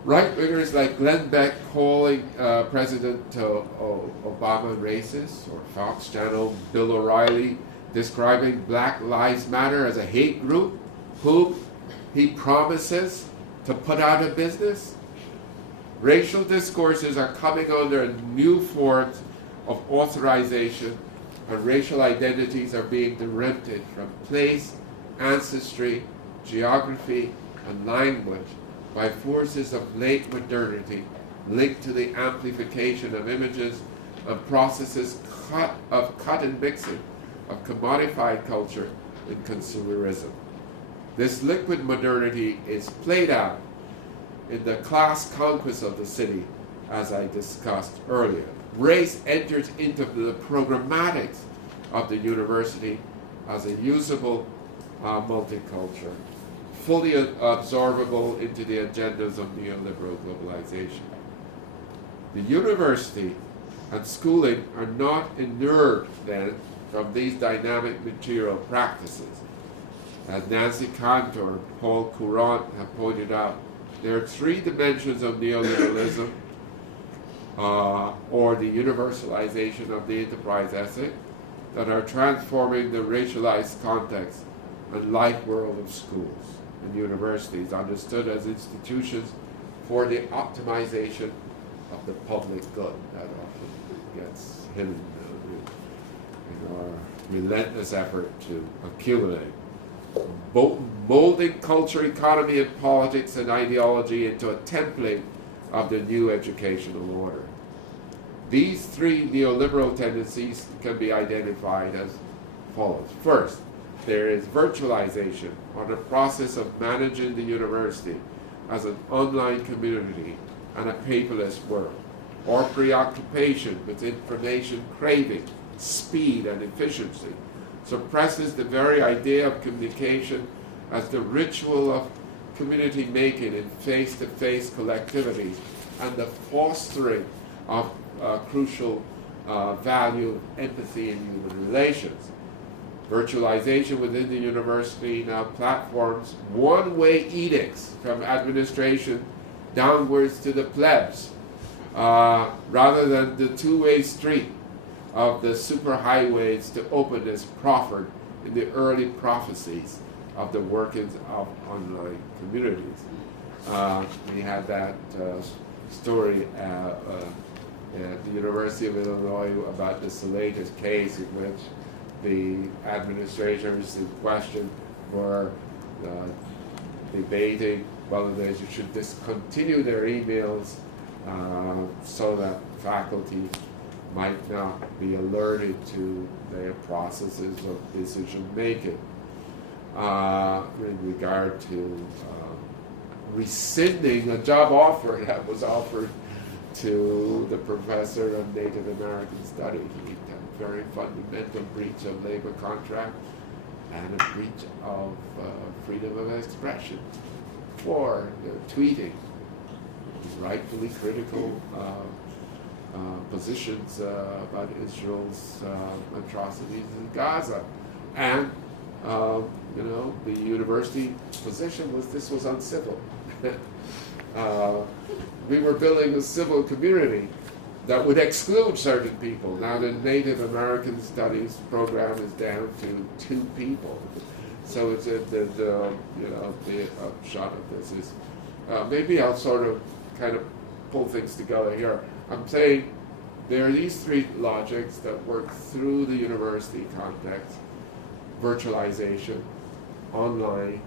Right-wingers like Glenn Beck calling President Obama racist, or Fox Channel Bill O'Reilly describing Black Lives Matter as a hate group whom he promises to put out of business. Racial discourses are coming under new forms of authorization, and racial identities are being derived from place, ancestry, geography, and language by forces of late modernity linked to the amplification of images and processes of cut and mixing of commodified culture and consumerism. This liquid modernity is played out in the class conquest of the city, as I discussed earlier. Race enters into the programmatics of the university as a usable multicultural, fully absorbable into the agendas of neoliberal globalization. The university and schooling are not inured then from these dynamic material practices. As Nancy Cantor and Paul Courant have pointed out, there are three dimensions of neoliberalism, or the universalization of the enterprise ethic, that are transforming the racialized context and life world of schools and universities, understood as institutions for the optimization of the public good. That often gets hidden in our relentless effort to accumulate. Molding culture, economy, and politics and ideology into a template of the new educational order. These three neoliberal tendencies can be identified as follows. First, there is virtualization, or the process of managing the university as an online community and a paperless world, or preoccupation with information craving, speed, and efficiency, suppresses the very idea of communication as the ritual of community making in face-to-face collectivities and the fostering of crucial value of empathy in human relations. Virtualization within the university now platforms one-way edicts from administration downwards to the plebs, rather than the two-way street of the superhighways to openness proffered in the early prophecies of the workings of online communities. We had that story at the University of Illinois about the latest case in which the administrators in question were debating whether they should discontinue their emails so that faculty might not be alerted to their processes of decision making in regard to rescinding a job offer that was offered to the professor of Native American Studies. He had a very fundamental breach of labor contract and a breach of freedom of expression for tweeting rightfully critical positions about Israel's atrocities in Gaza. And the university position was this was uncivil. We were building a civil community that would exclude certain people. Now the Native American Studies program is down to 2 people. So it's the upshot of this is maybe I'll sort of kind of pull things together here. I'm saying there are these three logics that work through the university context: virtualization, online.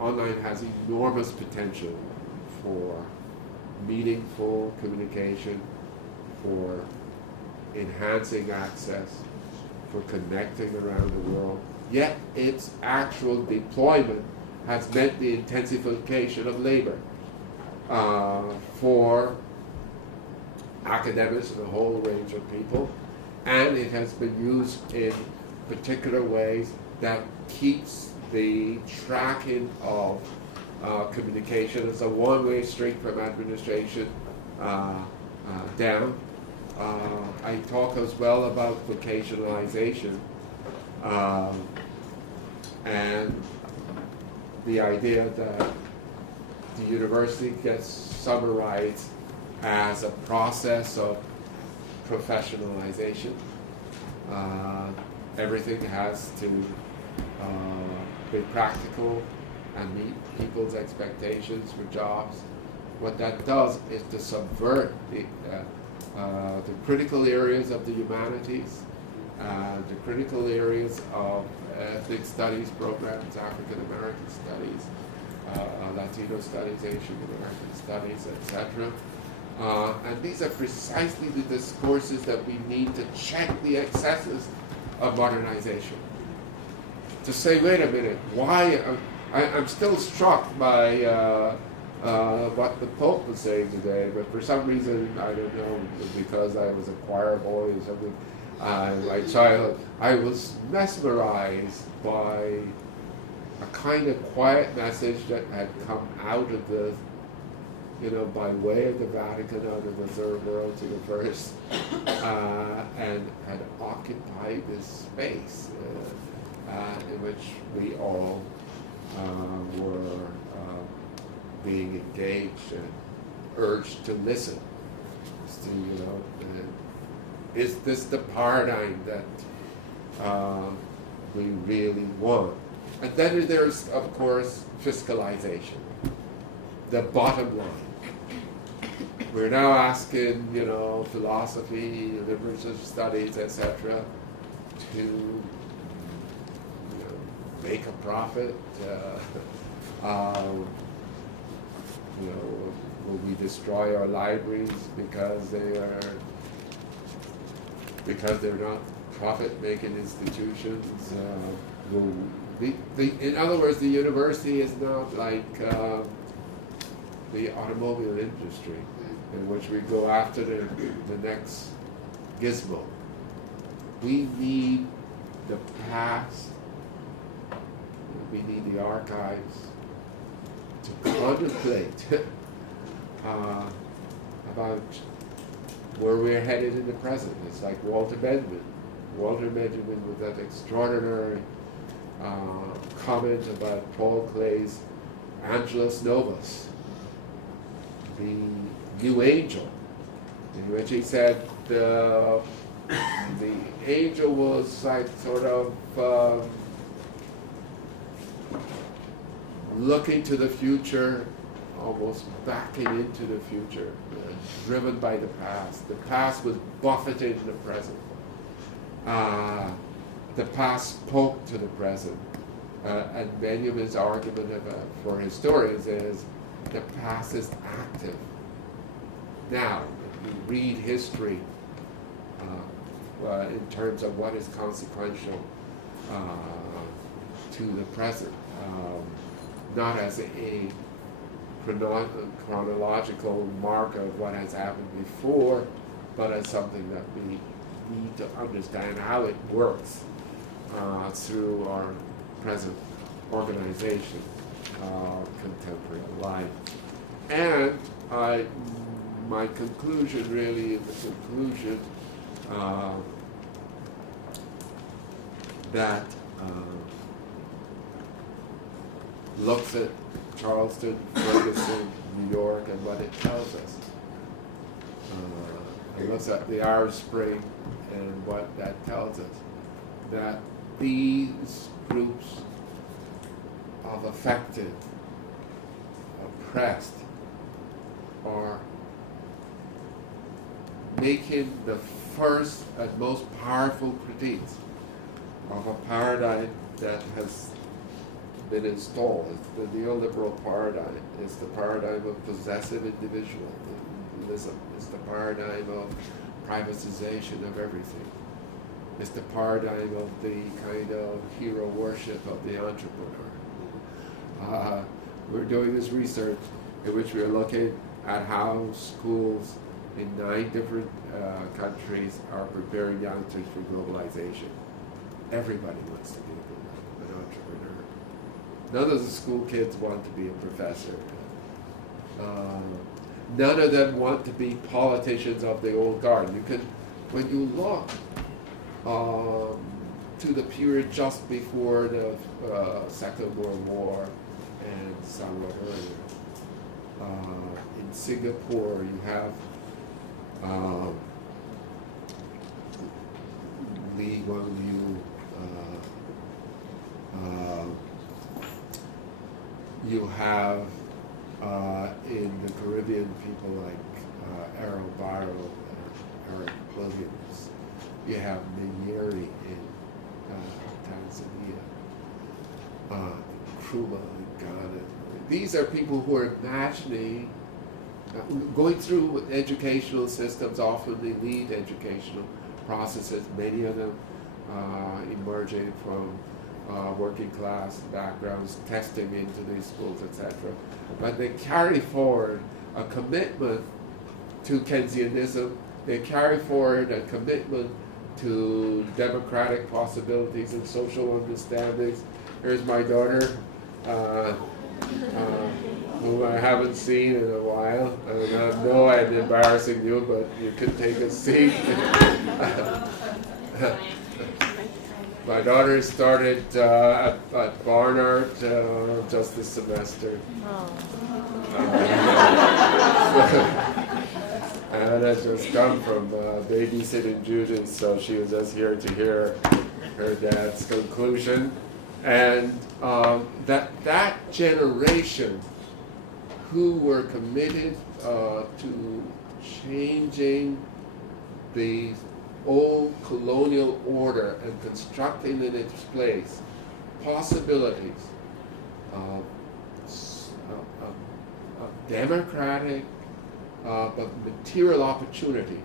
Online has enormous potential for meaningful communication, for enhancing access, for connecting around the world. Yet its actual deployment has meant the intensification of labor for academics and a whole range of people, and it has been used in particular ways that keeps the tracking of communication as a one-way street from administration down. I talk as well about vocationalization and the idea that the university gets summarized as a process of professionalization. Everything has to be practical and meet people's expectations for jobs. What that does is to subvert the critical areas of the humanities, the critical areas of ethnic studies programs, African American studies, Latino studies, Asian American studies, etc. And these are precisely the discourses that we need to check the excesses of modernization. To say, wait a minute, why? I'm still struck by what the Pope was saying today, but for some reason, I don't know, because I was a choir boy or something, my child, I was mesmerized by a kind of quiet message that had come out of the, by way of the Vatican, out of the third world to the first, and had occupied this space in which we all were being engaged and urged to listen. Is this the paradigm that we really want? And then there's, of course, fiscalization, the bottom line. We're now asking, philosophy, literature studies, etc., to make a profit. Will we destroy our libraries because they're not profit-making institutions? In other words, the university is not like the automobile industry, in which we go after the next gizmo. We need the past. We need the archives to contemplate about where we're headed in the present. It's like Walter Benjamin. Walter Benjamin with that extraordinary comment about Paul Clay's Angelus Novus, the new angel, in which he said the angel was like sort of looking to the future, almost backing into the future, driven by the past. The past was buffeting the present. The past spoke to the present. And Benjamin's argument for historians is the past is active. Now, if you read history in terms of what is consequential to the present, not as a chronological mark of what has happened before, but as something that we need to understand how it works through our present organization, contemporary life. And my conclusion really is the conclusion that looks at Charleston, Ferguson, New York, and what it tells us. It looks at the Arab Spring and what that tells us. That these groups of affected, oppressed, are making the first and most powerful critiques of a paradigm that has been installed. It's the neoliberal paradigm. It's the paradigm of possessive individualism. It's the paradigm of privatization of everything. It's the paradigm of the kind of hero worship of the entrepreneur. We're doing this research in which we're looking at how schools in 9 different countries are preparing youngsters for globalization. Everybody wants to be an entrepreneur. None of the school kids want to be a professor. None of them want to be politicians of the old guard. You can, when you look to the period just before the Second World War and somewhat earlier, in Singapore you have Lee Kuan Yew. You have in the Caribbean people like Errol Barrow and Eric Williams. You have Nyerere in Tanzania, Nkrumah in Ghana. These are people who are imagining, going through educational systems, often elite educational processes, many of them emerging from working class backgrounds, testing into these schools, etc. But they carry forward a commitment to Keynesianism. They carry forward a commitment to democratic possibilities and social understandings. Here's my daughter, whom I haven't seen in a while. I know I'm embarrassing you, but you can take a seat. My daughter started at Barnard just this semester. And has just come from babysitting Judith, so she was just here to hear her dad's conclusion. And that generation who were committed to changing the old colonial order and constructing in its place possibilities of democratic but material opportunity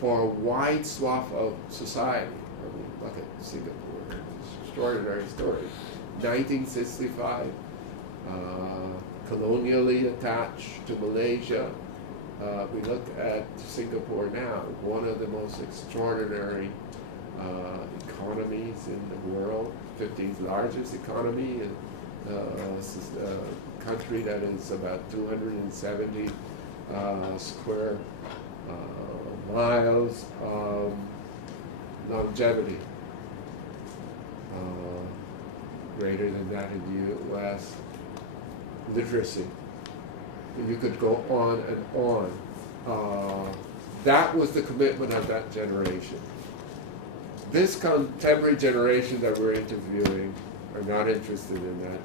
for a wide swath of society. I mean, look at Singapore, it's an extraordinary story. 1965, colonially attached to Malaysia. We look at Singapore now, one of the most extraordinary economies in the world, 15th largest economy, and a country that is about 270 square miles of longevity, greater than that in the U.S. Literacy. You could go on and on. That was the commitment of that generation. This contemporary generation that we're interviewing are not interested in that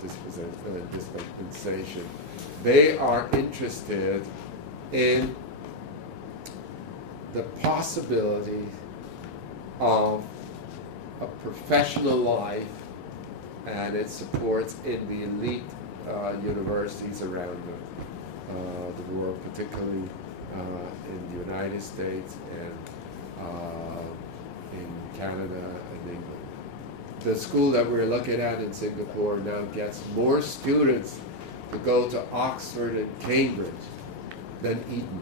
dispensation. They are interested in the possibility of a professional life and its supports in the elite universities around the world, particularly in the United States and in Canada and England. The school that we're looking at in Singapore now gets more students to go to Oxford and Cambridge than Eton.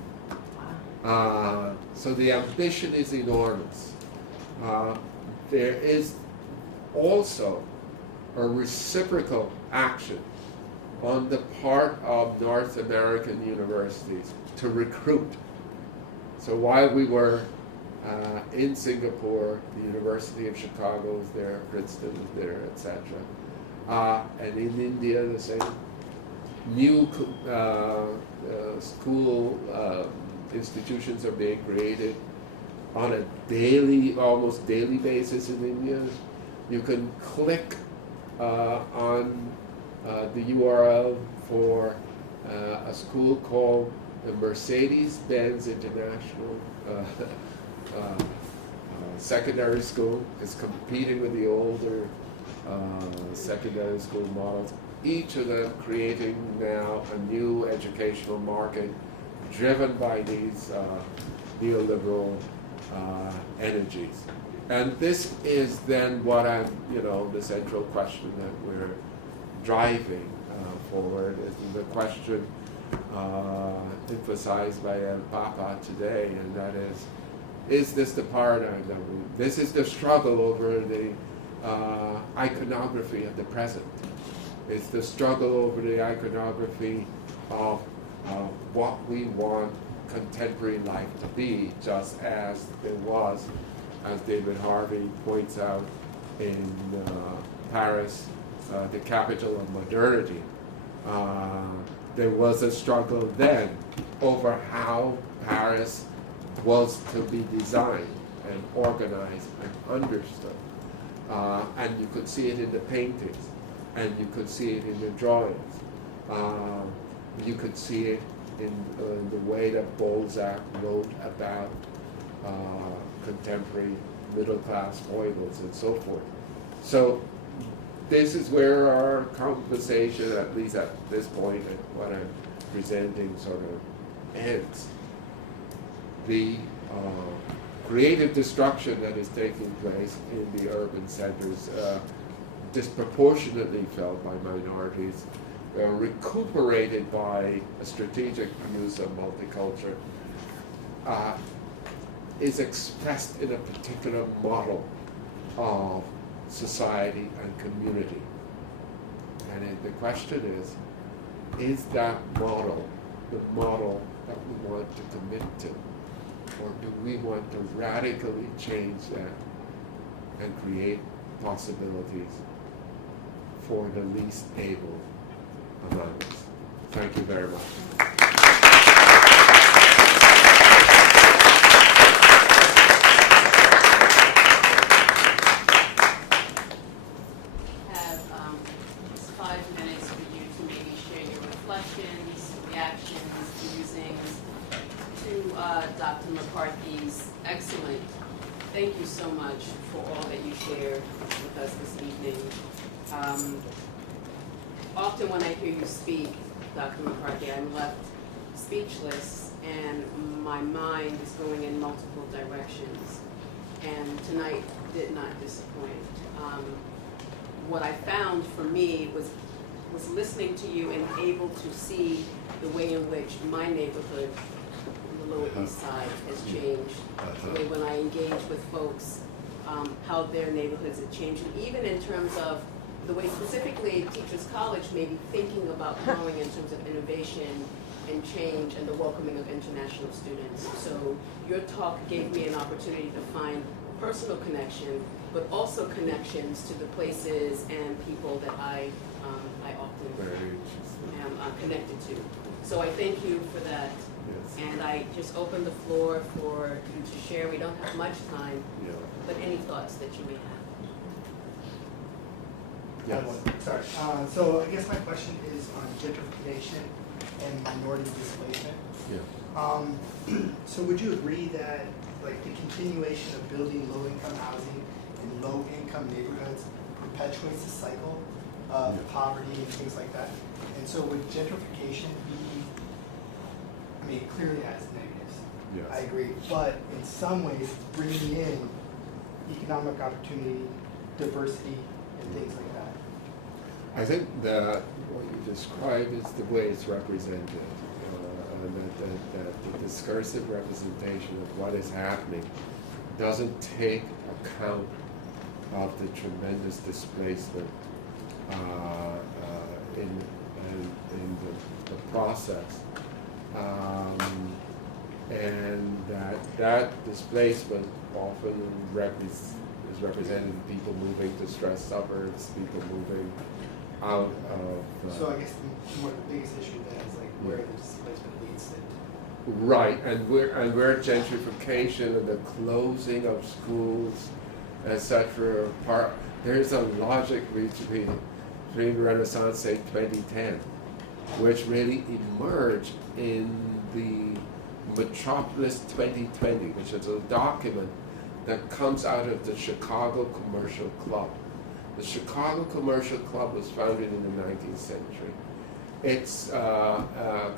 So the ambition is enormous. There is also a reciprocal action on the part of North American universities to recruit. So while we were in Singapore, the University of Chicago was there, Princeton was there, etc. And in India, the same. New school institutions are being created on a daily, almost daily basis in India. You can click on the URL for a school called the Mercedes-Benz International Secondary School. It's competing with the older secondary school models. Each of them creating now a new educational market driven by these neoliberal energies. And this is then what the central question that we're driving forward is the question emphasized by El Papa today, and that is this the paradigm that this is the struggle over the iconography of the present. It's the struggle over the iconography of what we want contemporary life to be, just as it was, as David Harvey points out, in Paris, the capital of modernity. There was a struggle then over how Paris was to be designed and organized and understood. And you could see it in the paintings, and you could see it in the drawings. You could see it in the way that Balzac wrote about contemporary middle-class foibles and so forth. So this is where our conversation, at least at this point, and what I'm presenting sort of ends. The creative destruction that is taking place in the urban centers, disproportionately felt by minorities, recuperated by a strategic use of multicultural, is expressed in a particular model of society and community. And the question is that model the model that we want to commit to? Or do we want to radically change that and create possibilities for the least able among us? Thank you very much. Have just 5 minutes for you to maybe share your reflections, reactions, musings to Dr. McCarthy's excellent. Thank you so much for all that you shared with us this evening. Often when I hear you speak, Dr. McCarthy, I'm left speechless and my mind is going in multiple directions. And tonight did not disappoint. What I found for me was listening to you and able to see the way in which my neighborhood on the Lower East Side has changed. The way when I engage with folks, how their neighborhoods have changed, and even in terms of the way specifically Teachers College may be thinking about growing in terms of innovation and change and the welcoming of international students. So your talk gave me an opportunity to find personal connection, but also connections to the places and people that I often am connected to. So I thank you for that. Yes. And I just open the floor for you to share. We don't have much time, but any thoughts that you may have. Yes. Sorry. So I guess my question is on gentrification and minority displacement. Yeah. So would you agree that like the continuation of building low-income housing in low-income neighborhoods perpetuates the cycle of poverty and things like that? And so would gentrification be, I mean, it clearly has negatives. Yes. I agree. But in some ways, bringing in economic opportunity, diversity, and things like that. I think that what you describe is the way it's represented, and that the discursive representation of what is happening doesn't take account of the tremendous displacement in the process, and that displacement often is represented in people moving to stressed suburbs, people moving out of. So I guess the biggest issue then is like where the displacement leads to. Right, and where gentrification and the closing of schools, etc., there's a logic between Renaissance, say 2010, which really emerged in the Metropolis 2020, which is a document that comes out of the Chicago Commercial Club. The Chicago Commercial Club was founded in the 19th century. It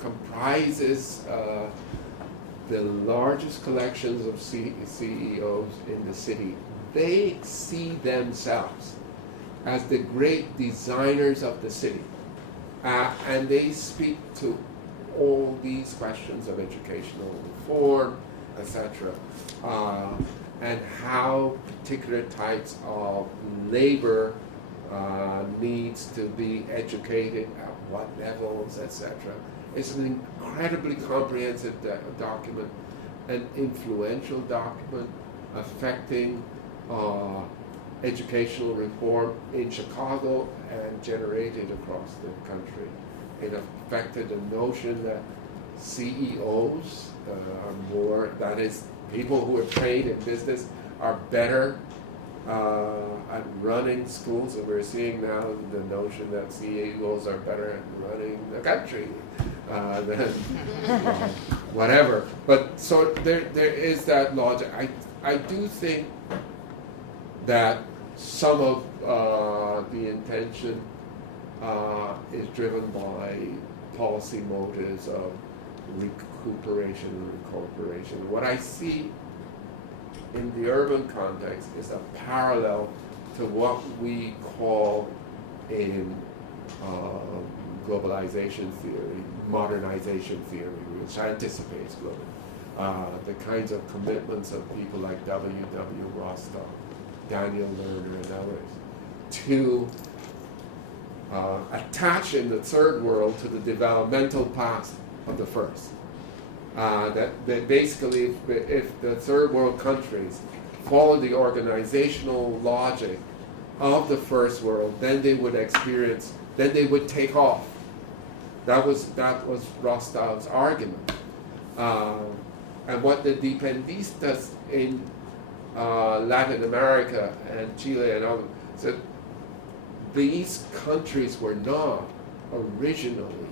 comprises the largest collections of CEOs in the city. They see themselves as the great designers of the city. And they speak to all these questions of educational reform, etc., and how particular types of labor needs to be educated at what levels, etc. It's an incredibly comprehensive document, an influential document affecting educational reform in Chicago and generated across the country. It affected the notion that CEOs are more, that is, people who are trained in business are better at running schools, and we're seeing now the notion that CEOs are better at running the country than whatever. But so there is that logic. I do think that some of the intention is driven by policy motives of recuperation and incorporation. What I see in the urban context is a parallel to what we call in globalization theory, modernization theory, which anticipates global. The kinds of commitments of people like W.W. Rostock, Daniel Lerner, and others to attach in the third world to the developmental past of the first. That basically, if the third world countries follow the organizational logic of the first world, then they would experience, then they would take off. That was Rostock's argument. And what the dependistas in Latin America and Chile and others said, these countries were not originally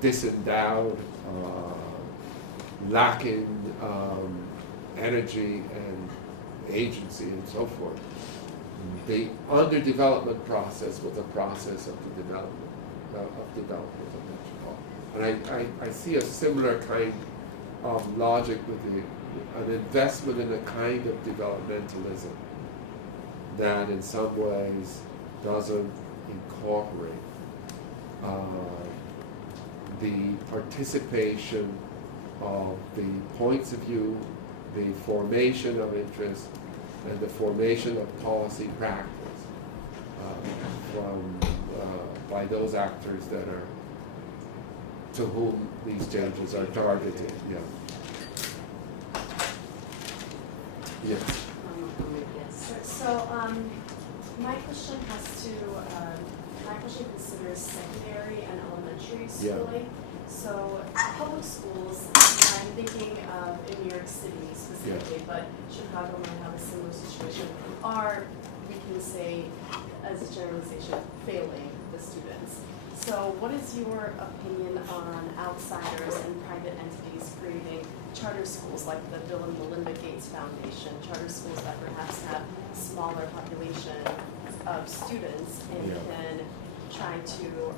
disendowed, lacking energy and agency and so forth. The underdevelopment process was a process of the development of metropolitan. And I see a similar kind of logic with an investment in a kind of developmentalism that in some ways doesn't incorporate the participation of the points of view, the formation of interest, and the formation of policy practice by those actors that are to whom these changes are targeted. Yeah. Yes. So my question has to, my question considers secondary and elementary schooling. So public schools, I'm thinking of in New York City specifically, but Chicago might have a similar situation, are, we can say, as a generalization, failing the students. So what is your opinion on outsiders and private entities creating charter schools like the Bill and Melinda Gates Foundation, charter schools that perhaps have smaller population of students and can try to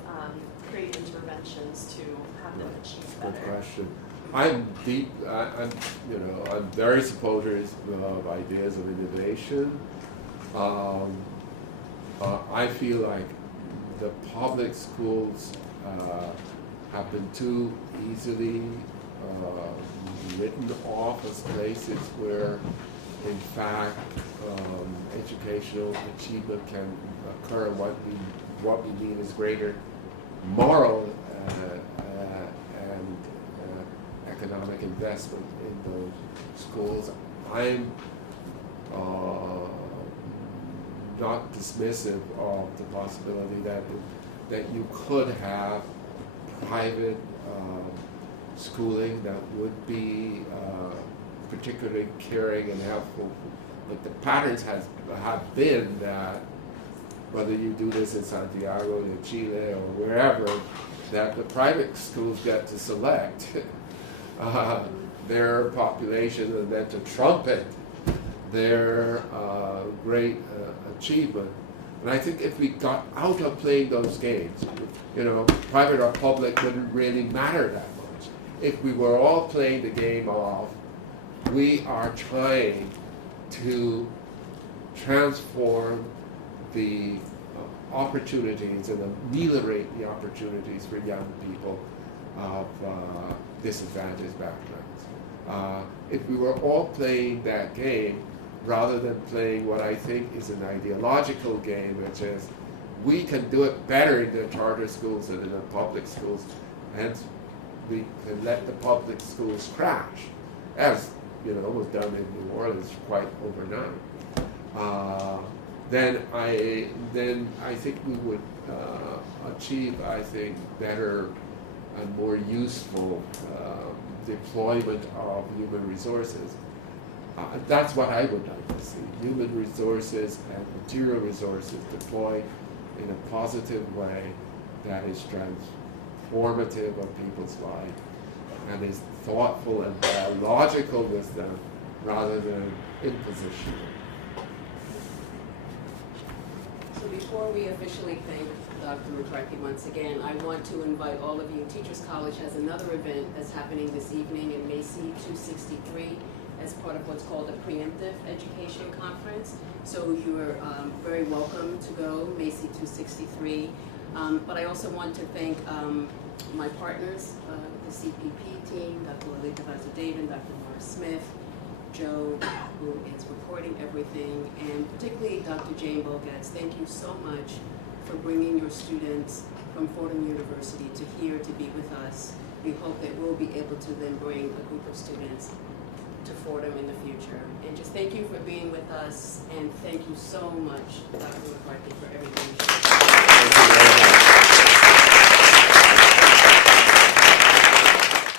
create interventions to have them achieve better? Good question. I'm very supportive of ideas of innovation. I feel like the public schools have been too easily written off as places where, in fact, educational achievement can occur. What we need is greater moral and economic investment in those schools. I'm not dismissive of the possibility that you could have private schooling that would be particularly caring and helpful but the patterns have been that whether you do this in Santiago, in Chile, or wherever, that the private schools get to select their population and then to trumpet their great achievement. And I think if we got out of playing those games, you know, private or public wouldn't really matter that much. If we were all playing the game of, we are trying to transform the opportunities and ameliorate the opportunities for young people of disadvantaged backgrounds. If we were all playing that game, rather than playing what I think is an ideological game, which is we can do it better in the charter schools than in the public schools, and we can let the public schools crash, as you know was done in New Orleans quite overnight. Then I think we would achieve, I think, better and more useful deployment of human resources. That's what I would like to see. Human resources and material resources deployed in a positive way that is transformative of people's life and is thoughtful and biological with them rather than impositional. So before we officially thank Dr. McCarthy once again, I want to invite all of you. Teachers College has another event that's happening this evening in Macy 263 as part of what's called a preemptive education conference. So you're very welcome to go, Macy 263. But I also want to thank my partners, the CPP team, Dr. Lalita Vasudevan, Dr. Mara Smith, Joe, who is recording everything, and particularly Dr. Jane Bogatz. Thank you so much for bringing your students from Fordham University to here to be with us. We hope that we'll be able to then bring a group of students to Fordham in the future. And just thank you for being with us, and thank you so much, Dr. McCarthy, for everything you shared. Thank you very